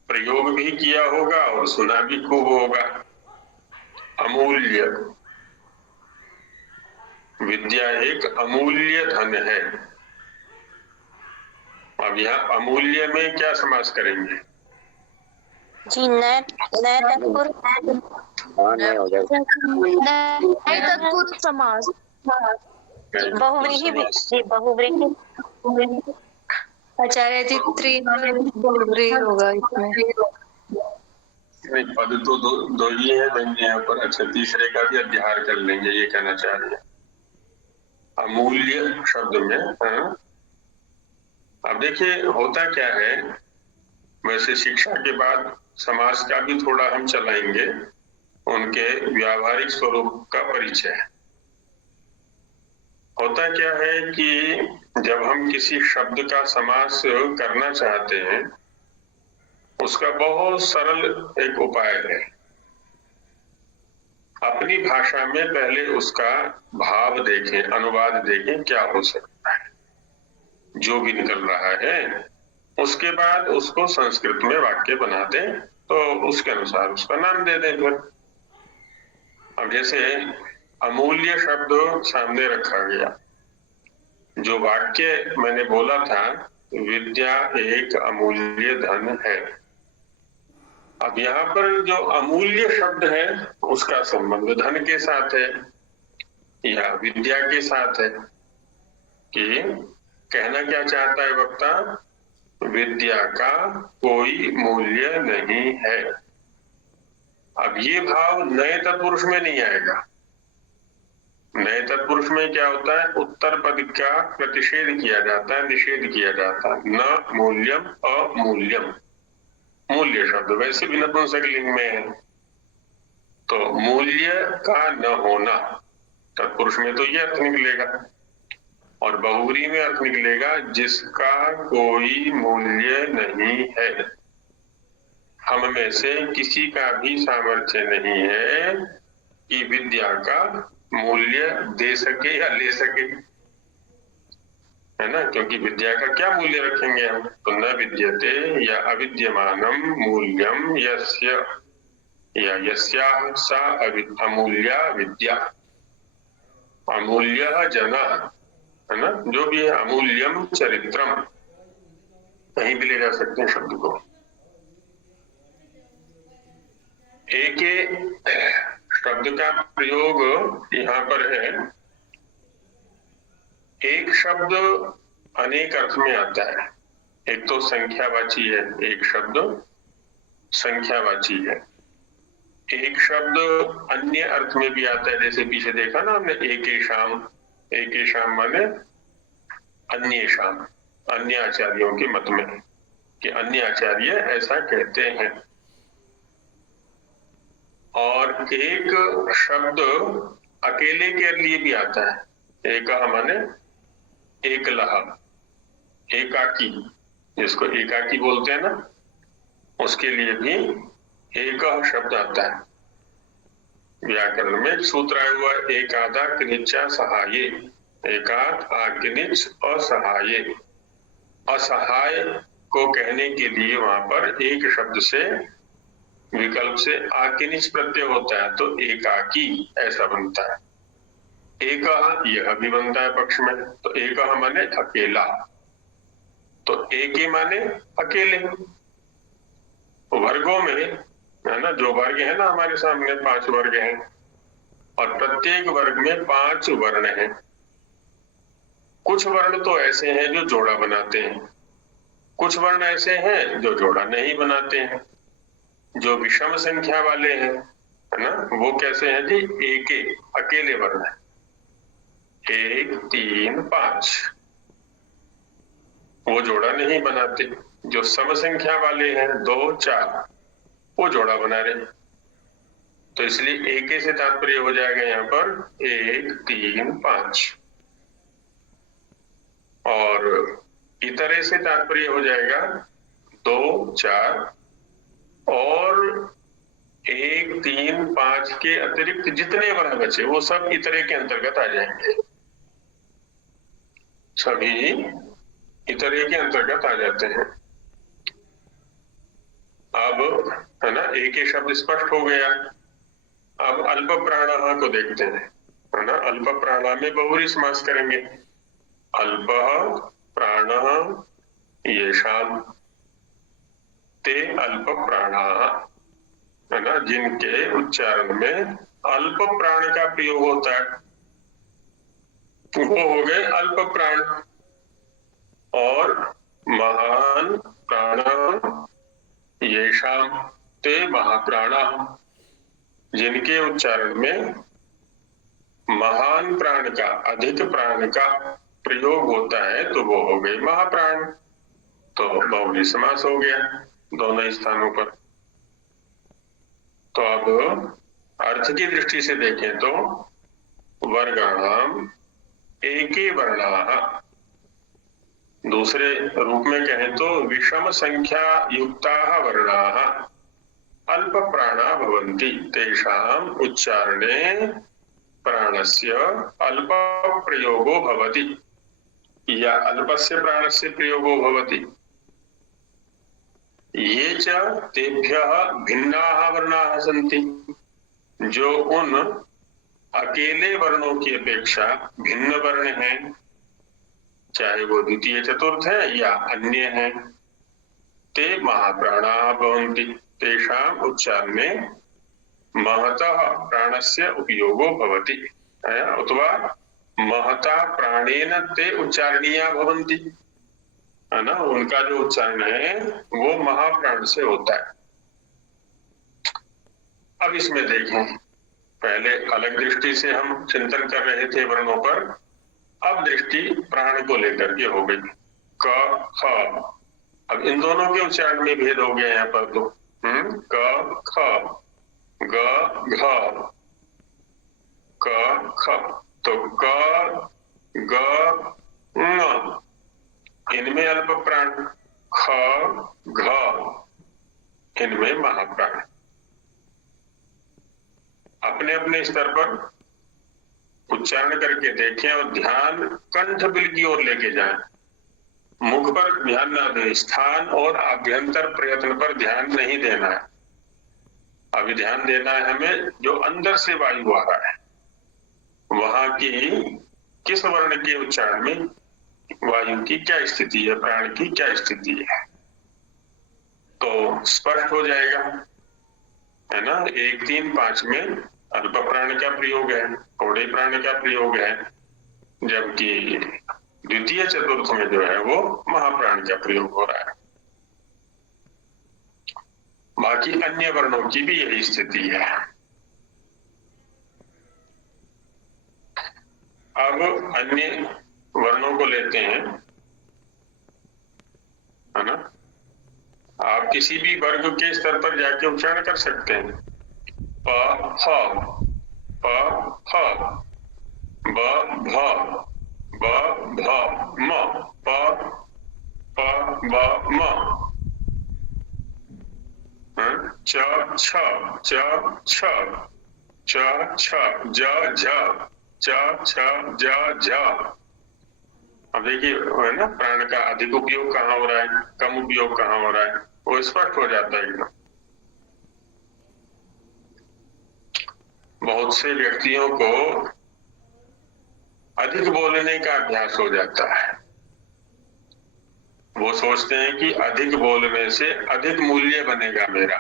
प्रयोग भी किया होगा और सुना भी खूब होगा, अमूल्य। विद्या एक अमूल्य धन है। अब यहाँ अमूल्य में क्या समास करेंगे? जी नए तत्पुरुष समास बहुव्रीहि आचार्य जी बहुब्री होगा इसमें। नहीं, पद तो दो ही है यहाँ पर। अच्छा, तीसरे का भी अध्याय कर लेंगे, ये कहना चाह रहे हैं अमूल्य शब्द में। हाँ? अब देखिए होता क्या है, वैसे शिक्षा के बाद समास का भी थोड़ा हम चलाएंगे, उनके व्यावहारिक स्वरूप का परिचय। होता क्या है कि जब हम किसी शब्द का समास करना चाहते हैं, उसका बहुत सरल एक उपाय है। अपनी भाषा में पहले उसका भाव देखें, अनुवाद देखें, क्या हो सकता है, जो भी निकल रहा है, उसके बाद उसको संस्कृत में वाक्य बना दें, तो उसके अनुसार उसका नाम दे दें फिर। अब जैसे अमूल्य शब्द सामने रखा गया, जो वाक्य मैंने बोला था, विद्या एक अमूल्य धन है। अब यहाँ पर जो अमूल्य शब्द है, उसका संबंध धन के साथ है या विद्या के साथ है। कि कहना क्या चाहता है वक्ता? विद्या का कोई मूल्य नहीं है। अब ये भाव नए तत्पुरुष में नहीं आएगा। नए तत्पुरुष में क्या होता है? उत्तर पद का प्रतिषेध किया जाता है, निषेध किया जाता है। न मूल्यम अमूल्यम, मूल्य शब्द वैसे भी नपुंसक लिंग में है, तो मूल्य का न होना तत्पुरुष में तो ये अर्थ निकलेगा, और बहुव्रीहि में अर्थ निकलेगा जिसका कोई मूल्य नहीं है। हम में से किसी का भी सामर्थ्य नहीं है कि विद्या का मूल्य दे सके या ले सके, है ना? क्योंकि विद्या का क्या मूल्य रखेंगे हम? तो न विद्यते या अविद्यमानम मूल्यम यस्य या यस्याः सा अमूल्या विद्या। अमूल्य जना, है ना? जो भी है, अमूल्यम चरित्रम, कहीं भी ले जा सकते हैं शब्द को। एक शब्द का प्रयोग यहाँ पर है। एक शब्द अनेक अर्थ में आता है। एक तो संख्यावाची है एक शब्द, संख्यावाची है। एक शब्द अन्य अर्थ में भी आता है, जैसे पीछे देखा ना हमने एक शाम माने अन्य शाम, अन्य आचार्यों के मत में कि अन्य आचार्य ऐसा कहते हैं। और एक शब्द अकेले के लिए भी आता है, एका माने एकलह, एकाकी, जिसको एकाकी बोलते हैं ना, उसके लिए भी एक शब्द आता है। व्याकरण में सूत्र आया हुआ एकादा किनिचा सहाये, एकाद आकिनिच असहाये। असहाय को कहने के लिए वहां पर एक शब्द से विकल्प से आकिनिच प्रत्यय होता है, तो एकाकी ऐसा बनता है। एक यह भी बनता है पक्ष में, तो एक माने अकेला, तो एक ही माने अकेले। वर्गों में है ना, जो वर्ग है ना हमारे सामने 5 वर्ग हैं, और प्रत्येक वर्ग में 5 वर्ण हैं। कुछ वर्ण तो ऐसे हैं जो जोड़ा बनाते हैं, कुछ वर्ण ऐसे हैं जो जोड़ा नहीं बनाते हैं। जो विषम संख्या वाले हैं, है ना, वो कैसे हैं जी, एक अकेले वर्ण है, 1 3 5, वो जोड़ा नहीं बनाते। जो सम संख्या वाले हैं 2 4, वो जोड़ा बना रहे। तो इसलिए एक से तात्पर्य हो जाएगा यहाँ पर 1 3 5, और इतरे से तात्पर्य हो जाएगा 2 4, और 1 3 5 के अतिरिक्त जितने वर्ण बचे वो सब इतरे के अंतर्गत आ जाएंगे, सभी इतरे के अंतर्गत आ जाते हैं। अब है ना, एक ही शब्द स्पष्ट हो गया। अब अल्प प्राणः को देखते हैं, है ना। अल्प प्राणः में बहुरी समास करेंगे, अल्प प्राणः येषाम ते अल्प प्राणः, है ना, जिनके उच्चारण में अल्प प्राण का प्रयोग होता है, वो हो गए अल्प प्राण। और महान प्राण येषाम ते महाप्राण, जिनके उच्चारण में महान प्राण का, अधिक प्राण का प्रयोग होता है, तो वो हो गए महाप्राण। तो बहुव्रीहि समास हो गया दोनों स्थानों पर। तो अब अर्थ की दृष्टि से देखें तो वर्गाणाम एके वर्णाः, दूसरे रूप में कहें तो विषम संख्या युक्ताः वर्णाः अल्प प्राणा भवन्ति, तेषाम उच्चारणे प्राणस्य अल्प प्रयोगो भवति या अल्पस्य प्राणस्य प्रयोगो भवति। ये च तेभ्यः भिन्नाः वर्णाः सन्ति, जो उन अकेले वर्णों की अपेक्षा भिन्न वर्ण हैं, चाहे वो द्वितीय चतुर्थ है या अन्य है। ते महाप्राणाः भवन्ति, तेषाम उच्चारणे महतः प्राणस्य उपयोगो भवति, अथवा महता प्राणेन ते उच्चारणीया भवन्ति, है ना। उनका जो उच्चारण है वो महाप्राण से होता है। अब इसमें देखें, पहले अलग दृष्टि से हम चिंतन कर रहे थे वर्णों पर, अब दृष्टि प्राण को लेकर के हो गई। क ख, अब इन दोनों के उच्चारण में भेद हो गया यहाँ पर तो, क ख ग घ क ख, तो क ग ङ, इनमें अल्प प्राण, ख घ इनमें महाप्राण। अपने अपने स्तर पर उच्चारण करके देखें और ध्यान कंठ बिल की ओर लेके जाएं। मुख पर ध्यान ना दें, स्थान और आभ्यंतर प्रयत्न पर ध्यान नहीं देना है। अभी ध्यान देना है हमें जो अंदर से वायु आ रहा है, वहां की किस वर्ण के उच्चारण में वायु की क्या स्थिति है, प्राण की क्या स्थिति है, तो स्पष्ट हो जाएगा, है ना। 1 3 5 में अल्प प्राण का प्रयोग है, थोड़े प्राण का प्रयोग है, जबकि द्वितीय चतुर्थ में जो है वो महाप्राण का प्रयोग हो रहा है। बाकी अन्य वर्णों की भी यही स्थिति है। अब अन्य वर्णों को लेते हैं, है ना। आप किसी भी वर्ग के स्तर पर जाके उच्चारण कर सकते हैं। प फ, प फ, ब भ, ब भ म, प प ब म, च छ, च छ, च छ, ज झ, च छ, ज झ। अब देखिए है ना, प्राण का अधिक उपयोग कहाँ हो रहा है, कम उपयोग कहाँ हो रहा है, वो स्पष्ट हो जाता है एकदम। बहुत से व्यक्तियों को अधिक बोलने का अभ्यास हो जाता है। वो सोचते हैं कि अधिक बोलने से अधिक मूल्य बनेगा मेरा,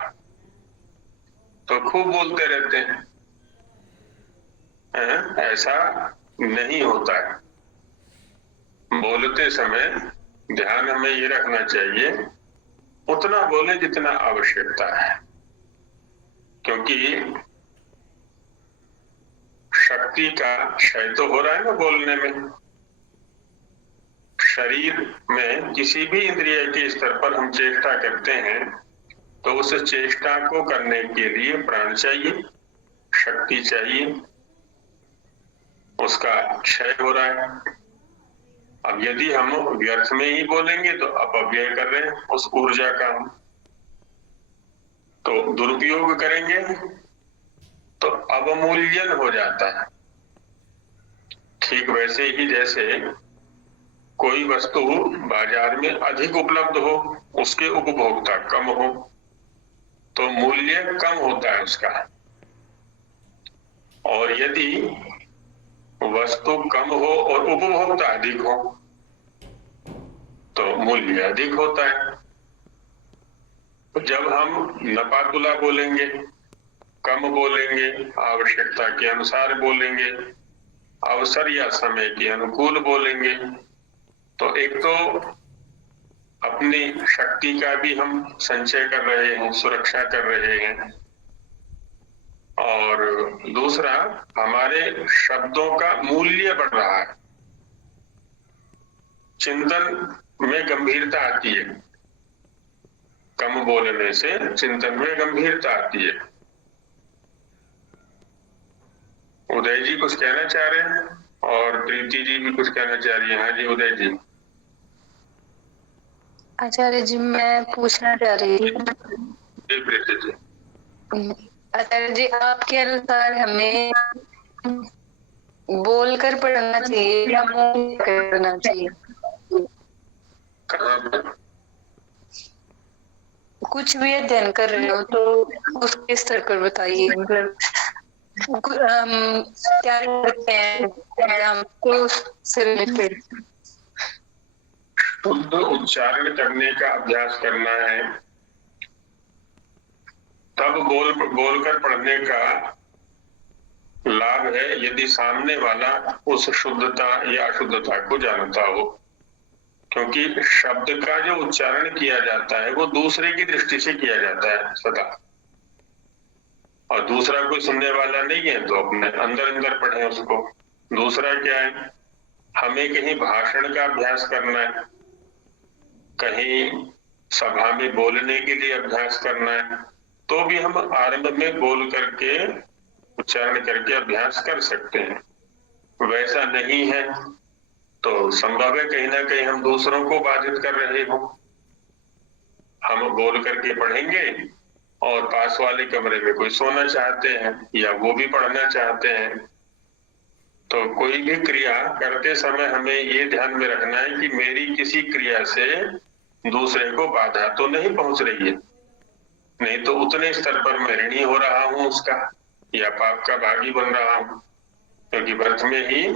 तो खूब बोलते रहते हैं। ऐसा नहीं होता है। बोलते समय ध्यान हमें ये रखना चाहिए, उतना बोले जितना आवश्यकता है, क्योंकि शक्ति का क्षय तो हो रहा है ना बोलने में। शरीर में किसी भी इंद्रिय के स्तर पर हम चेष्टा करते हैं तो उस चेष्टा को करने के लिए प्राण चाहिए, शक्ति चाहिए, उसका क्षय हो रहा है। अब यदि हम व्यर्थ में ही बोलेंगे तो अपव्यय कर रहे हैं उस ऊर्जा का, हम तो दुरुपयोग करेंगे तो अवमूल्यन हो जाता है। ठीक वैसे ही जैसे कोई वस्तु बाजार में अधिक उपलब्ध हो, उसके उपभोक्ता कम हो, तो मूल्य कम होता है उसका। और यदि वस्तु कम हो और उपभोक्ता अधिक हो तो मूल्य अधिक होता है। तो जब हम नपातुला बोलेंगे, कम बोलेंगे, आवश्यकता के अनुसार बोलेंगे, अवसर या समय के अनुकूल बोलेंगे, तो एक तो अपनी शक्ति का भी हम संचय कर रहे हैं, सुरक्षा कर रहे हैं, और दूसरा हमारे शब्दों का मूल्य बढ़ रहा है। चिंतन में गंभीरता आती है, कम बोलने से चिंतन में गंभीरता आती है। उदय जी कुछ कहना चाह रहे हैं और प्रीति जी भी कुछ कहना चाह रही है। हाँ जी उदय जी। आचार्य जी मैं पूछना चाह रही थी। जी प्रीति जी। आचार्य जी आपके अनुसार हमें बोलकर पढ़ना चाहिए या मुंह करना चाहिए? कहाँ पर? कुछ भी अध्ययन कर रहे हो तो उसके स्तर पर बताइए। मतलब हम क्या करते हैं एग्जाम को से रिलेटेड। शुद्ध उच्चारण करने का अभ्यास करना है, तब बोलकर पढ़ने का लाभ है यदि सामने वाला उस शुद्धता या अशुद्धता को जानता हो। क्योंकि शब्द का जो उच्चारण किया जाता है वो दूसरे की दृष्टि से किया जाता है सदा, और दूसरा कोई सुनने वाला नहीं है तो अपने अंदर अंदर पढ़े उसको। दूसरा क्या है, हमें कहीं भाषण का अभ्यास करना है, कहीं सभा में बोलने के लिए अभ्यास करना है, तो भी हम आरंभ में बोल करके उच्चारण करके अभ्यास कर सकते हैं। वैसा नहीं है तो संभव है कहीं ना कहीं हम दूसरों को बाधित कर रहे हो। हम बोल करके पढ़ेंगे और पास वाले कमरे में कोई सोना चाहते हैं या वो भी पढ़ना चाहते हैं, तो कोई भी क्रिया करते समय हमें ये ध्यान में रखना है कि मेरी किसी क्रिया से दूसरे को बाधा तो नहीं पहुंच रही है, नहीं तो उतने स्तर पर मैं ऋणी हो रहा हूं उसका या पाप का भागी बन रहा हूं, क्योंकि व्रत में ही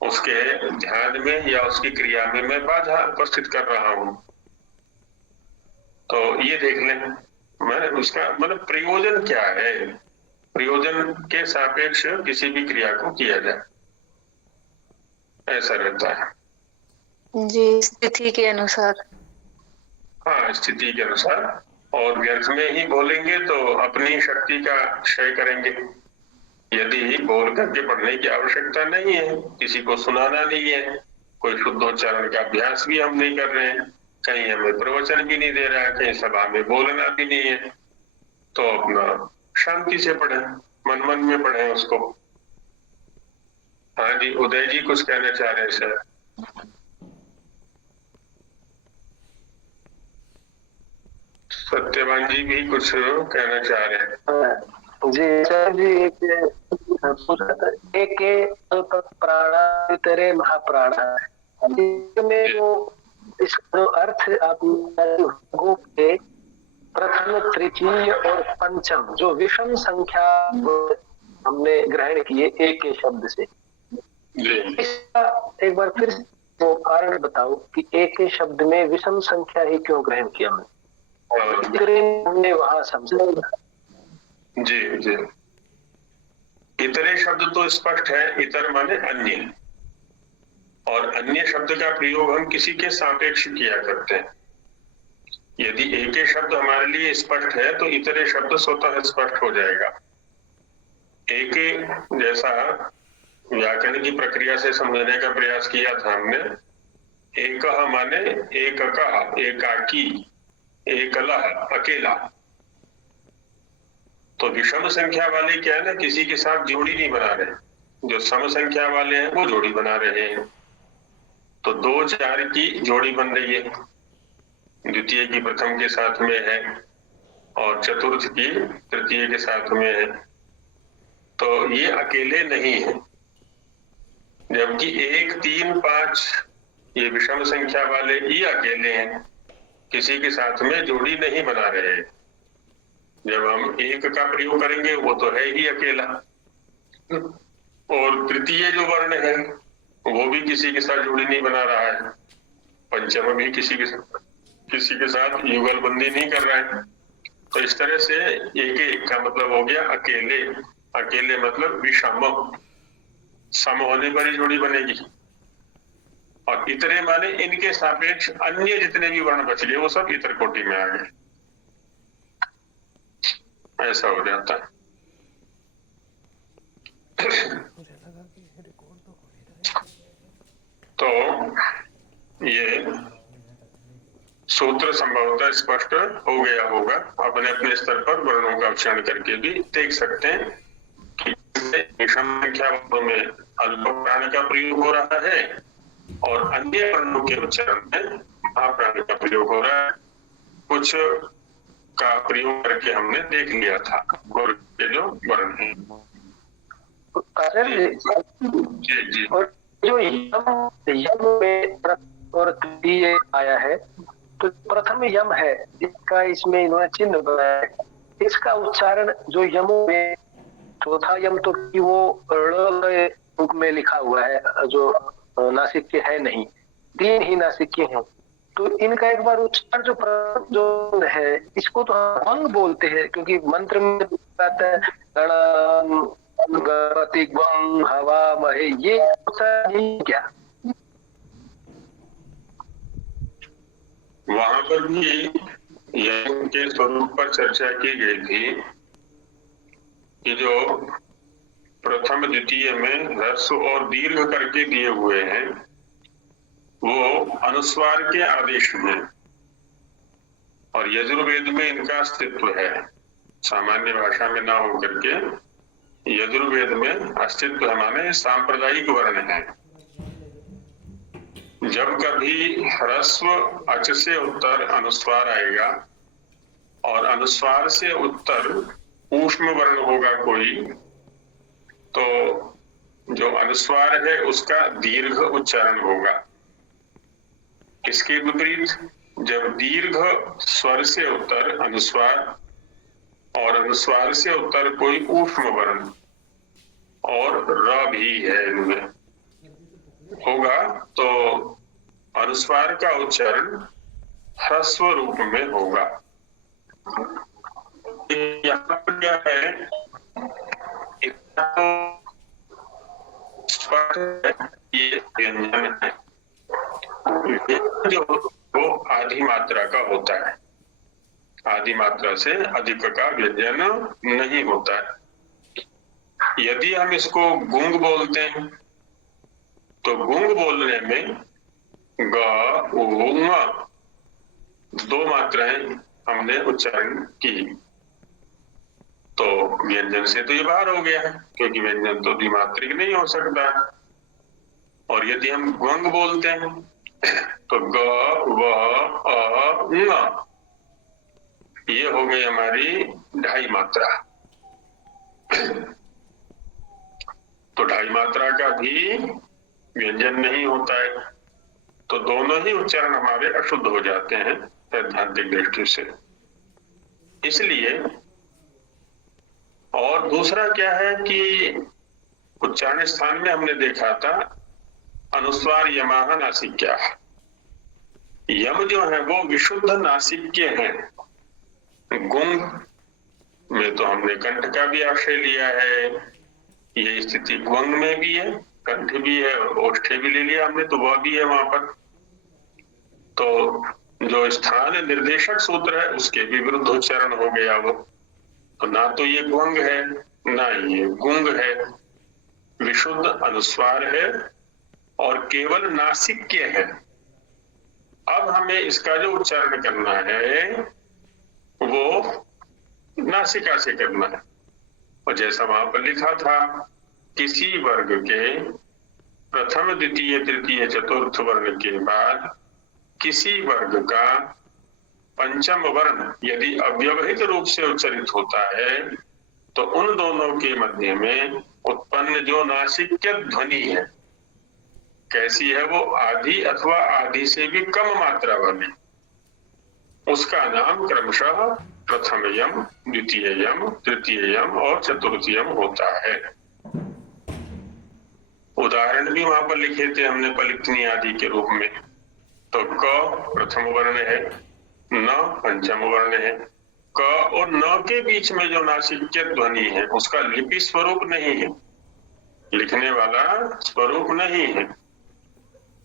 उसके ध्यान में या उसकी क्रिया में मैं बाधा उपस्थित कर रहा हूं। तो ये देख लें, मैं उसका मतलब प्रयोजन क्या है, प्रयोजन के सापेक्ष किसी भी क्रिया को किया जाए, ऐसा रहता है। जी स्थिति के अनुसार। हाँ स्थिति के अनुसार और व्यर्थ में ही बोलेंगे तो अपनी शक्ति का क्षय करेंगे। यदि बोल करके पढ़ने की आवश्यकता नहीं है, किसी को सुनाना नहीं है, कोई शुद्धोच्चारण का अभ्यास भी हम नहीं कर रहे हैं, कहीं हमें प्रवचन भी नहीं दे रहा है, कहीं सभा में बोलना भी नहीं है, तो अपना शांति से पढ़े, मन मन में पढ़े उसको। हाँ जी, उदय जी कुछ कहना चाह रहे हैं सर। सत्यवान जी भी कुछ कहना चाह रहे हैं। जी सर जी, एक प्राणा इतरे महाप्राणा में जो इसका अर्थ आप के प्रथम, तृतीय और पंचम जो विषम संख्या हमने ग्रहण किए एक के शब्द से, इसका एक बार फिर वो कारण बताओ कि एक के शब्द में विषम संख्या ही क्यों ग्रहण किया हमने वहां समझा। जी जी, इतरे शब्द तो स्पष्ट है, इतर माने अन्य, और अन्य शब्द का प्रयोग हम किसी के सापेक्ष किया करते हैं। यदि एक ही शब्द हमारे लिए स्पष्ट है तो इतरे शब्द स्वतः स्पष्ट हो जाएगा। एक जैसा व्याकरण की प्रक्रिया से समझने का प्रयास किया था हमने, एक माने एक का, एकाकी, एकलह, अकेला। तो विषम संख्या वाले क्या है ना, किसी के साथ जोड़ी नहीं बना रहे, जो सम संख्या वाले हैं वो जोड़ी बना रहे हैं। तो 2 4 की जोड़ी बन रही है, द्वितीय की प्रथम के साथ में है और चतुर्थ की तृतीय के साथ में है, तो ये अकेले नहीं है। जबकि 1 3 5 ये विषम संख्या वाले ही अकेले हैं, किसी के साथ में जोड़ी नहीं बना रहे हैं। जब हम एक का प्रयोग करेंगे वो तो है ही अकेला, और तृतीय जो वर्ण है वो भी किसी के साथ जोड़ी नहीं बना रहा है, पंचम भी किसी के साथ युगलबंदी नहीं कर रहा है। तो इस तरह से एक का मतलब हो गया अकेले, अकेले मतलब विषम, सम होने पर ही जोड़ी बनेगी। और इतरे माने इनके सापेक्ष अन्य जितने भी वर्ण बच गए वो सब इतर कोटि में आ गए, ऐसा हो जाता है। तो ये सूत्र संभवतः स्पष्ट हो गया होगा। अपने अपने स्तर पर वर्णों का उच्चारण करके भी देख सकते हैं कि विषम संख्या में अल्प प्राण का प्रयोग हो रहा है और अन्य वर्णों के उच्चारण में महाप्राण का प्रयोग हो रहा है। कुछ का प्रयोग करके हमने देख लिया था, गुरु के जो वर्ण है। जी जी, और जो यम में और तृतीय आया है, तो प्रथम यम है, इसका इसमें इन्होंने चिन्ह बनाया है। इसका उच्चारण जो यमों में, चौथा यम तो वो रूप में लिखा हुआ है, जो नासिक के है नहीं, 3 ही नासिक के हैं। तो इनका एक बार उच्चारण जो है, इसको तो वंग बोलते हैं, क्योंकि मंत्र में आता है गणपति वंग हवा महे, ये क्या वहां पर भी यम के स्वरूप पर चर्चा की गई थी कि जो प्रथम द्वितीय में ह्रस्व और दीर्घ करके दिए हुए हैं वो अनुस्वार के आदेश में, और यजुर्वेद में इनका अस्तित्व है। सामान्य भाषा में ना हो करके यजुर्वेद में अस्तित्व है, माने सांप्रदायिक वर्ण है। जब कभी ह्रस्व अच से उत्तर अनुस्वार आएगा और अनुस्वार से उत्तर ऊष्म वर्ण होगा कोई, तो जो अनुस्वार है उसका दीर्घ उच्चारण होगा। इसके विपरीत जब दीर्घ स्वर से उत्तर अनुस्वार और अनुस्वार से उत्तर कोई ऊष्म वर्ण और र भी है इनमें होगा, तो अनुस्वार का उच्चारण ह्रस्व रूप में होगा। यहाँ पर क्या है, इतना स्पष्ट है, ये व्यंजन है जो वो आधी मात्रा का होता है। आदि मात्रा से अधिक का व्यंजन नहीं होता है। यदि हम इसको गुंग बोलते हैं तो गुंग बोलने में ग उ ङ दो मात्राएं हमने उच्चारण की, तो व्यंजन से तो ये बाहर हो गया है, क्योंकि व्यंजन तो द्विमात्रिक नहीं हो सकता। और यदि हम गुंग बोलते हैं तो ग व अ ङ ये हो गई हमारी ढाई मात्रा। तो ढाई मात्रा का भी व्यंजन नहीं होता है, तो दोनों ही उच्चारण हमारे अशुद्ध हो जाते हैं सैद्धांतिक दृष्टि से। इसलिए और दूसरा क्या है कि उच्चारण स्थान में हमने देखा था अनुस्वार यमाह नासिक्या। यम जो है वो विशुद्ध नासिक्य है। गुंग में तो हमने कंठ का भी आश्रय लिया है, ये स्थिति गुंग में भी है, कंठ भी है और ओष्ठे भी ले लिया हमने, तो वह भी है वहां पर। तो जो स्थान निर्देशक सूत्र है उसके भी विरुद्ध उच्चारण हो गया वो, तो ना तो ये गुंग है ना ये गुंग है, विशुद्ध अनुस्वार है और केवल नासिक्य है। अब हमें इसका जो उच्चारण करना है वो नासिका से करना है। और जैसा वहां पर लिखा था, किसी वर्ग के प्रथम द्वितीय तृतीय चतुर्थ वर्ण के बाद किसी वर्ग का पंचम वर्ण यदि अव्यवहित रूप से उच्चरित होता है तो उन दोनों के मध्य में उत्पन्न जो नासिक्य ध्वनि है कैसी है, वो आधी अथवा आधी से भी कम मात्रा वाली, उसका नाम क्रमशः प्रथम यम, द्वितीय यम, तृतीय यम और चतुर्थ यम होता है। उदाहरण भी वहां पर लिखे थे हमने पलिक्तनी आदि के रूप में। तो क प्रथम वर्ण है, न पंचम वर्ण है। क और न के बीच में जो नासिक्य ध्वनि है उसका लिपि स्वरूप नहीं है, लिखने वाला स्वरूप नहीं है,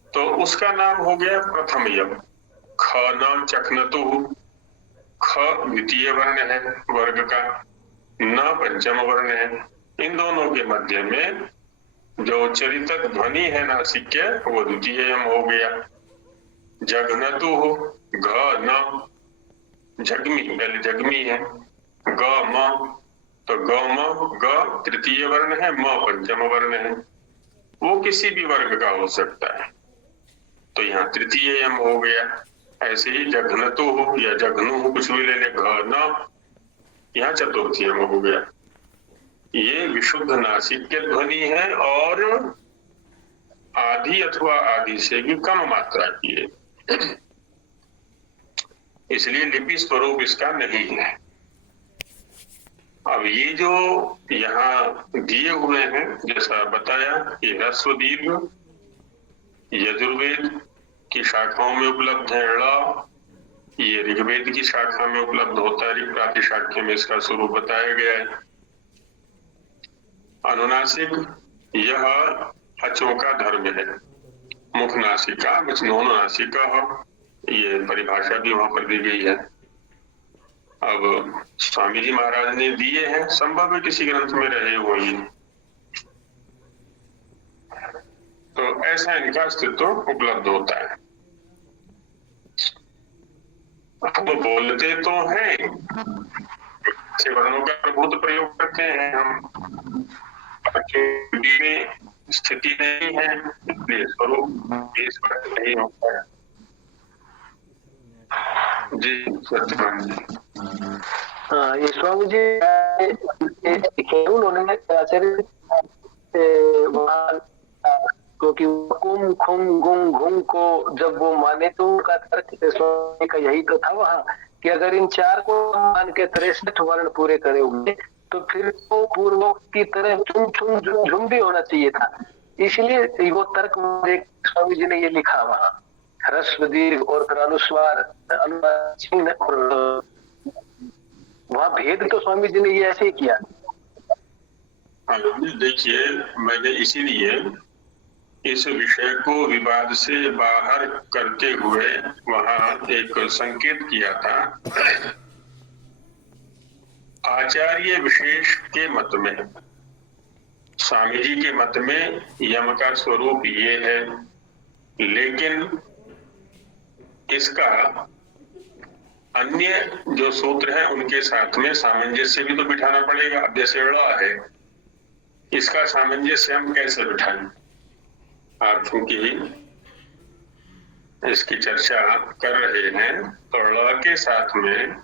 तो उसका नाम हो गया प्रथम यम। ख न चखनतु, ख द्वितीय वर्ण है वर्ग का, न पंचम वर्ण है। इन दोनों के मध्य में जो उच्चरित ध्वनि है नासिक्य वो द्वितीय यम हो गया। जघनतु हो, घ न जगमी, पहले जगमी है, ग म, तो ग म ग तृतीय वर्ण है, म पंचम वर्ण है, वो किसी भी वर्ग का हो सकता है, तो यहाँ तृतीय यम हो गया। ऐसे ही जघनतु हो या जघनु हो, कुछ भी ले ले, घ न, यहाँ चतुर्थ यम हो गया। ये विशुद्ध नासिक्य ध्वनि है और आधी अथवा आधी से भी कम मात्रा की है, इसलिए लिपि स्वरूप इसका नहीं है। अब ये जो यहाँ दिए हुए हैं जैसा बताया, ये ह्रस्व दीर्घ यजुर्वेद की शाखाओं में उपलब्ध है, ळ ये ऋग्वेद की शाखा में उपलब्ध होता है, ऋग प्रातिशाख्य में इसका स्वरूप बताया गया है। अनुनासिक यह अचों का धर्म है, मुख नासिका वचनोनुनासिका हो, ये परिभाषा भी वहां पर दी गई है। अब स्वामी जी महाराज ने दिए हैं, संभव है किसी ग्रंथ में रहे हुए, तो ऐसा इनका अस्तित्व उपलब्ध होता है। हम बोलते तो हैं, अच्छे वर्णों का प्रभुत्व प्रयोग करते हैं हम, में स्थिति नहीं है इसलिए स्वरूप इस पर नहीं होता है। जी सत्यवान जी। हाँ, ये स्वामी जी उन्होंने आचार्य क्योंकि कुम खुम गुम घुम को जब वो माने तो उनका तर्क स्वामी का यही तो था वहाँ कि अगर इन चार को मान के 63 वर्ण पूरे करे हुए तो फिर तो पूर्वों की तरह चुम चुम झुम भी होना चाहिए था। इसलिए वो तर्क स्वामी जी ने ये लिखा वहाँ, ह्रस्व दीर्घ और फिर अनुस्वार चिन्ह, और वहाँ भेद तो स्वामी जी ने ये ऐसे ही किया। देखिए, मैंने इसीलिए इस विषय को विवाद से बाहर करते हुए वहां एक संकेत किया था आचार्य विशेष के मत में, स्वामी जी के मत में यम का स्वरूप ये है, लेकिन इसका अन्य जो सूत्र है उनके साथ में सामंजस्य भी तो बिठाना पड़ेगा। अब जैसे ड़ है, इसका सामंजस्य हम कैसे बिठाएं? आप चूंकि इसकी चर्चा कर रहे हैं तो ळ के साथ में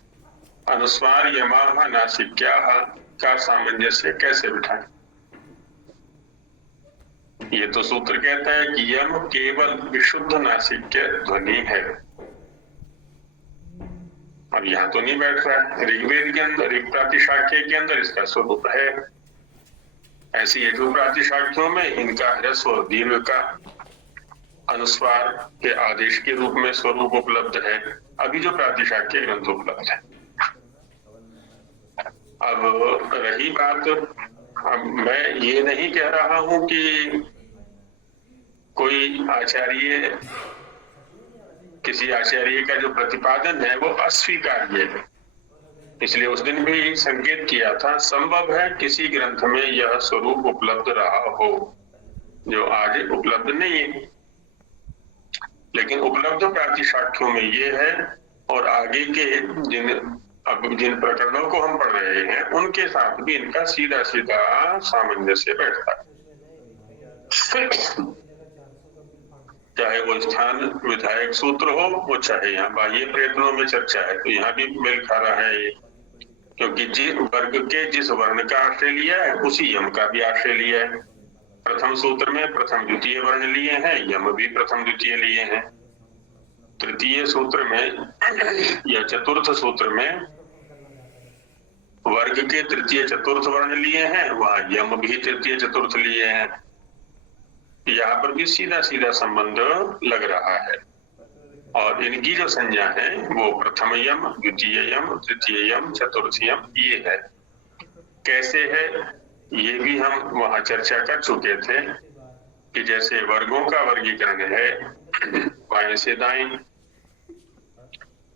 अनुस्वार यमाह नासिक्याः का सामंजस्य कैसे बिठाएं? ये तो सूत्र कहता है कि यम केवल विशुद्ध नासिक्य ध्वनि है। अब यहाँ तो नहीं बैठ रहा है। ऋग्वेद के अंदर, ऋग प्रातिशाख्य के अंदर इसका स्वरूप है। ऐसी यजु प्रातिशाख्यों में इनका ह्रस्व और दीर्घ का अनुस्वार के आदेश के रूप में स्वरूप उपलब्ध है। अभी जो प्रातिशाख्य ग्रंथ उपलब्ध है। अब रही बात, अब मैं ये नहीं कह रहा हूं कि कोई आचार्य, किसी आचार्य का जो प्रतिपादन है वो अस्वीकार्य है। इसलिए उस दिन भी संकेत किया था, संभव है किसी ग्रंथ में यह स्वरूप उपलब्ध रहा हो जो आज उपलब्ध नहीं है, लेकिन उपलब्ध प्रातिशाख्यों में ये है। और आगे के जिन प्रकरणों को हम पढ़ रहे हैं उनके साथ भी इनका सीधा सीधा सामंजस्य बैठता है। चाहे वो स्थान विधायक सूत्र हो, वो चाहे यहाँ बाह्य प्रयत्नों में चर्चा है तो यहाँ भी मेल खा रहा है ये, क्योंकि जिस वर्ग के जिस वर्ण का आश्रय लिया है उसी यम का भी आश्रय लिया है। प्रथम सूत्र में प्रथम द्वितीय वर्ण लिए हैं, यम भी प्रथम द्वितीय लिए हैं। तृतीय सूत्र में या चतुर्थ सूत्र में वर्ग के तृतीय चतुर्थ वर्ण लिए हैं, वहां यम भी तृतीय चतुर्थ लिए हैं। यहाँ पर भी सीधा सीधा संबंध लग रहा है। और इनकी जो संज्ञा है वो प्रथम यम, द्वितीय यम, तृतीय यम, चतुर्थ यम ये है। कैसे है ये भी हम वहां चर्चा कर चुके थे कि जैसे वर्गों का वर्गीकरण है बाएं से दाएं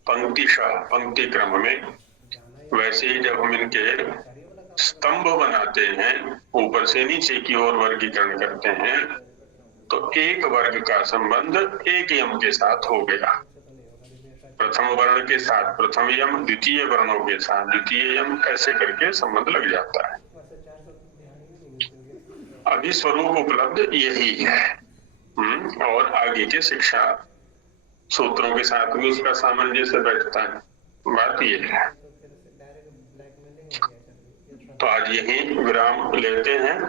पंक्तिशः पंक्ति क्रम में, वैसे ही जब हम इनके स्तंभ बनाते हैं, ऊपर से नीचे की ओर वर्गीकरण करते हैं, तो एक वर्ग का संबंध एक यम के साथ हो गया। प्रथम वर्ण के साथ प्रथम यम, द्वितीय वर्णों के साथ द्वितीय यम, ऐसे करके संबंध लग जाता है। अभी स्वरूप उपलब्ध यही है। और आगे के शिक्षा सूत्रों के साथ भी उसका सामंजस्य बैठता है। बात ये है। तो आज यही विराम लेते हैं,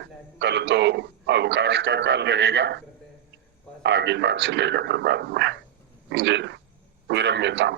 कल तो अवकाश का काल रहेगा, आगे बात चलेगा फिर बाद में। जी विरम्यता।